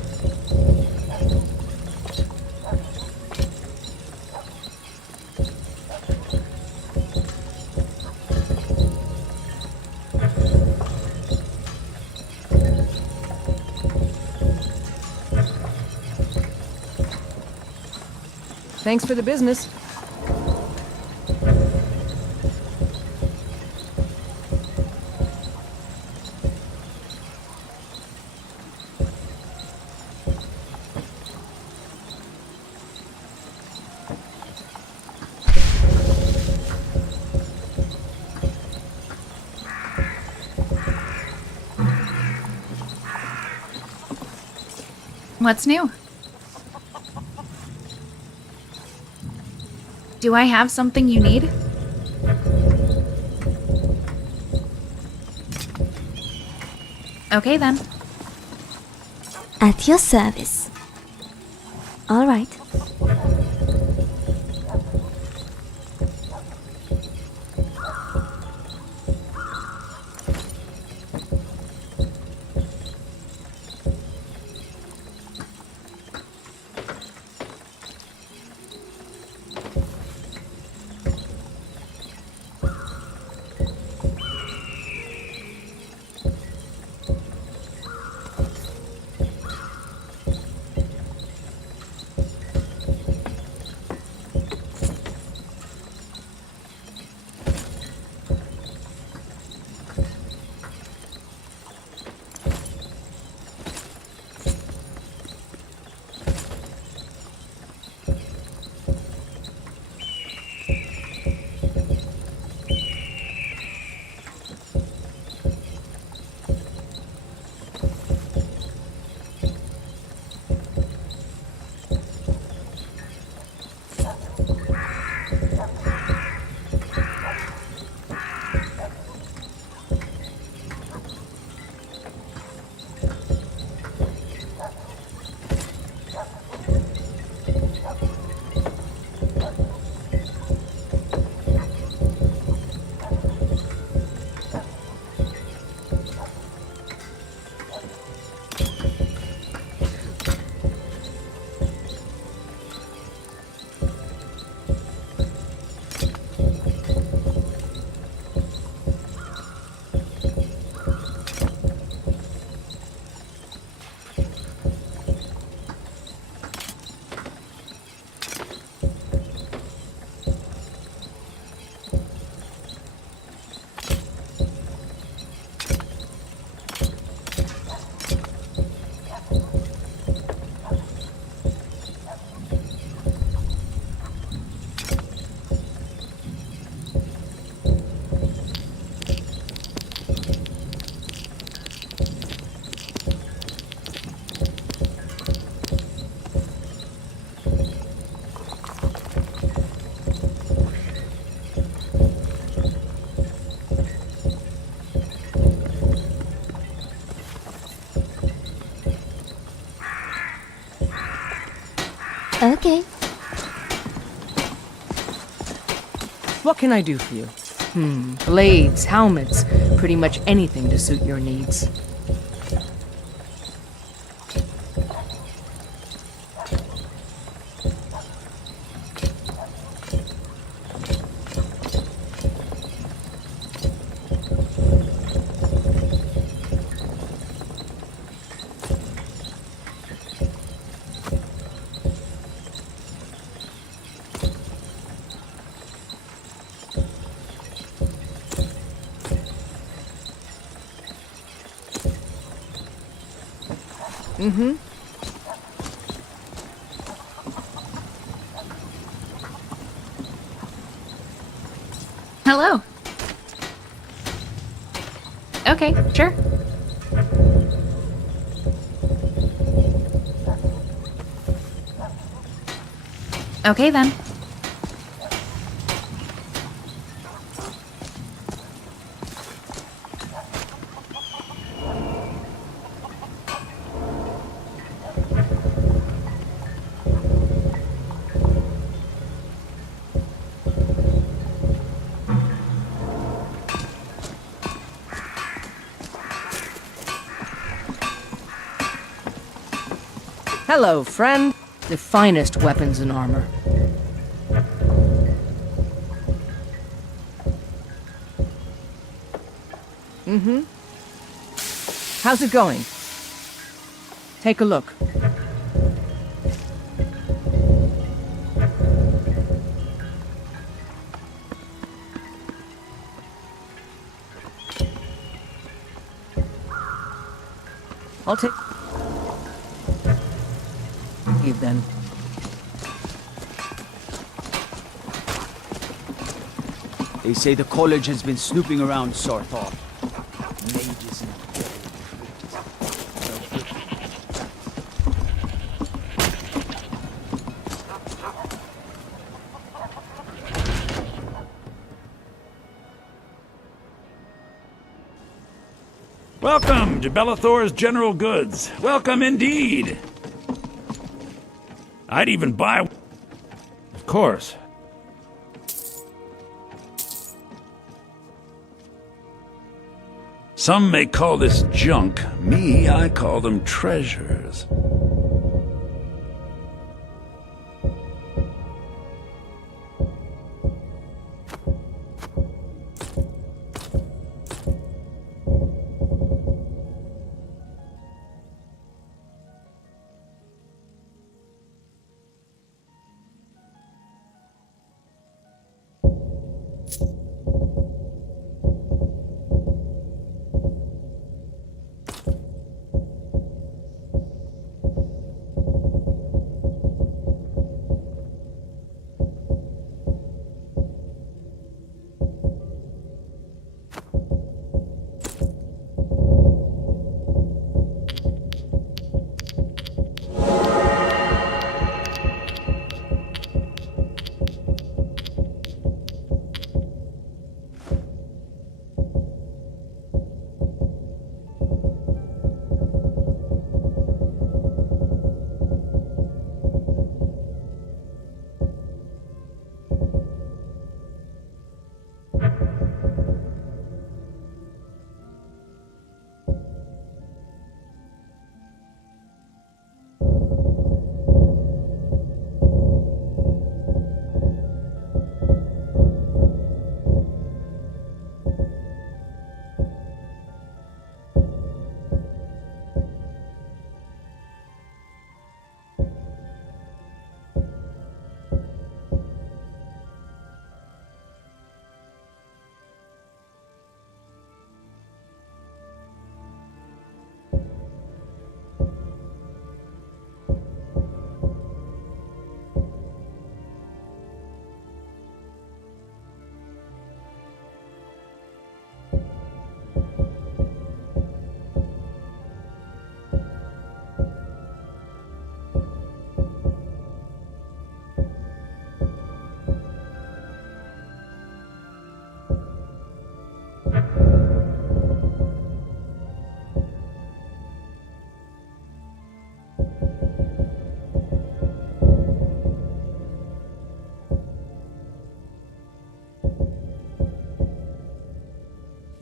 Thanks for the business. What's new? Do I have something you need? Okay then. At your service. All right. Okay. What can I do for you? Blades, helmets, pretty much anything to suit your needs. Mm-hmm. Hello. Okay, sure. Okay then. Hello, friend. The finest weapons and armor. Mm-hmm. How's it going? Take a look. I'll take... Leave then. They say the college has been snooping around Sarthal. Mages and Welcome to Bellathor's General Goods. Welcome indeed. I'd even buy... Of course. Some may call this junk. Me, I call them treasures.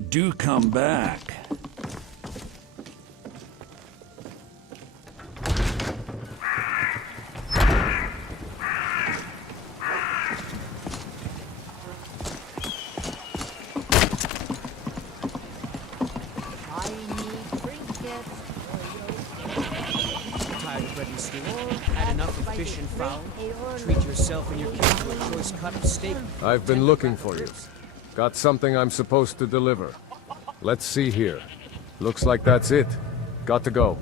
Do come back. Tired of bread and stew? Had enough of fish and fowl? Treat yourself and your kid to a choice cut of steak. I've been looking for you. Got something I'm supposed to deliver. Let's see here. Looks like that's it. Got to go.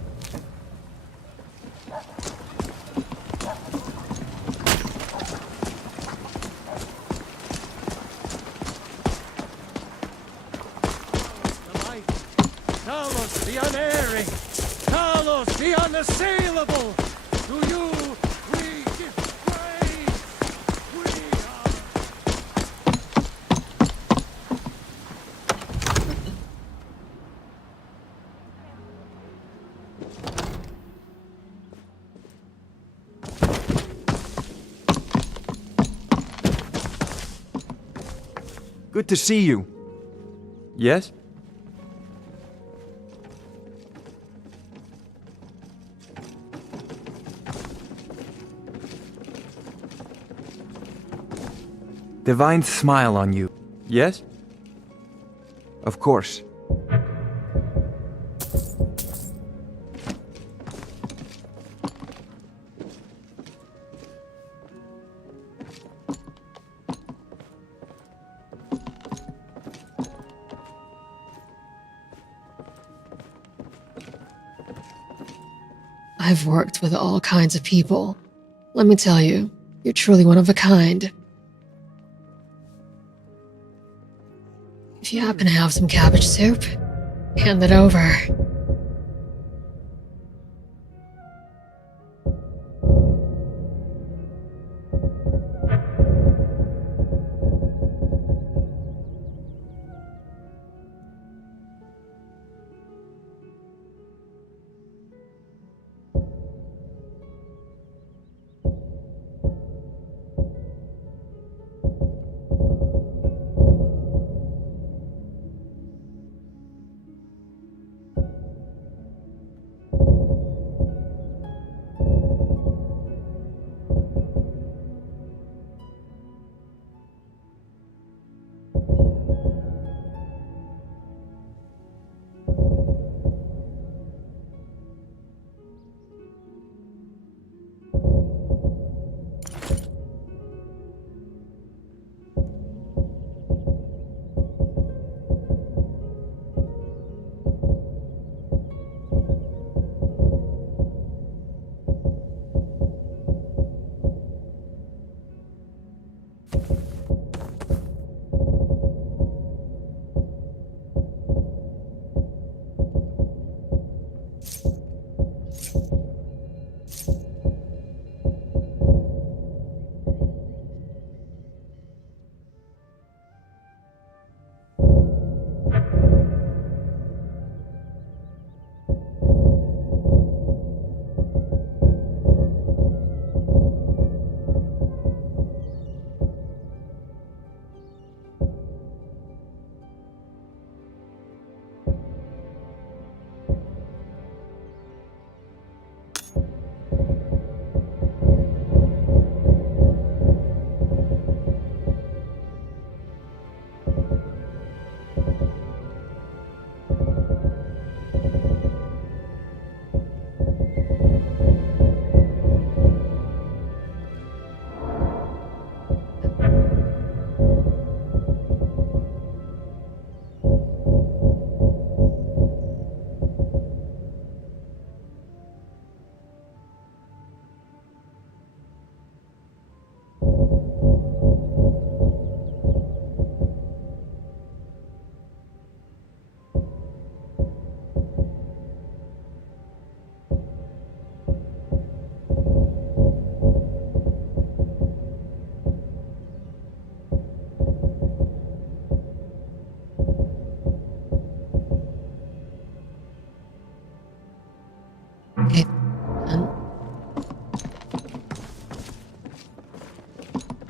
Talos the unerring! Talos the unassailable! To you we give praise! We are... Good to see you. Yes? Divine smile on you. Yes? Of course. I've worked with all kinds of people. Let me tell you, you're truly one of a kind. If you happen to have some cabbage soup, hand it over.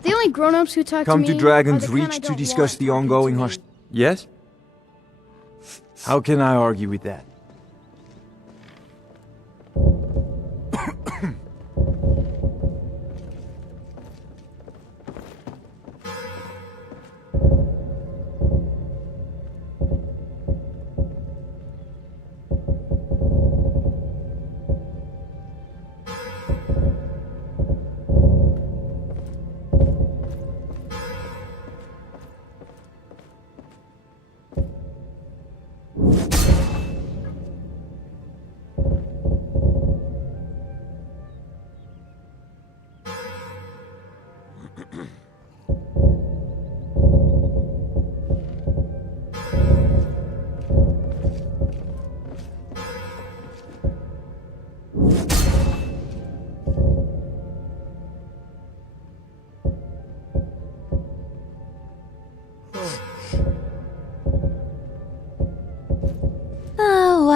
The only grown-ups who talk Come to me to Dragon's are the kind I Reach to don't discuss want the talking ongoing to me. hostility. Yes? How can I argue with that?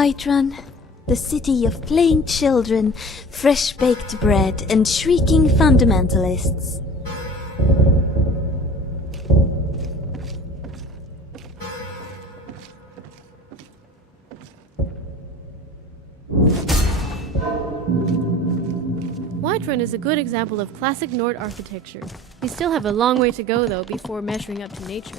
Whiterun, the city of playing children, fresh-baked bread, and shrieking fundamentalists. Whiterun is a good example of classic Nord architecture. We still have a long way to go, though, before measuring up to nature.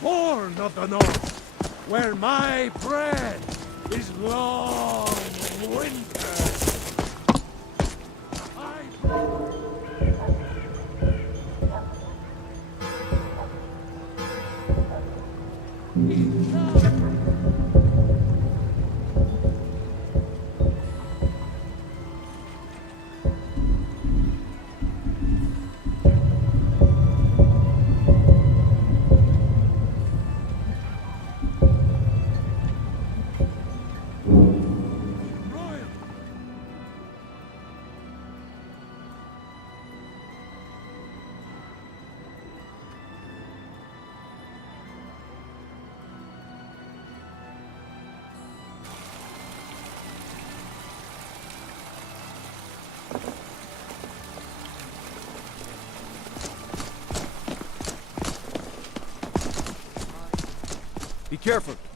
Born of the north, where my bread is long winter. Be careful.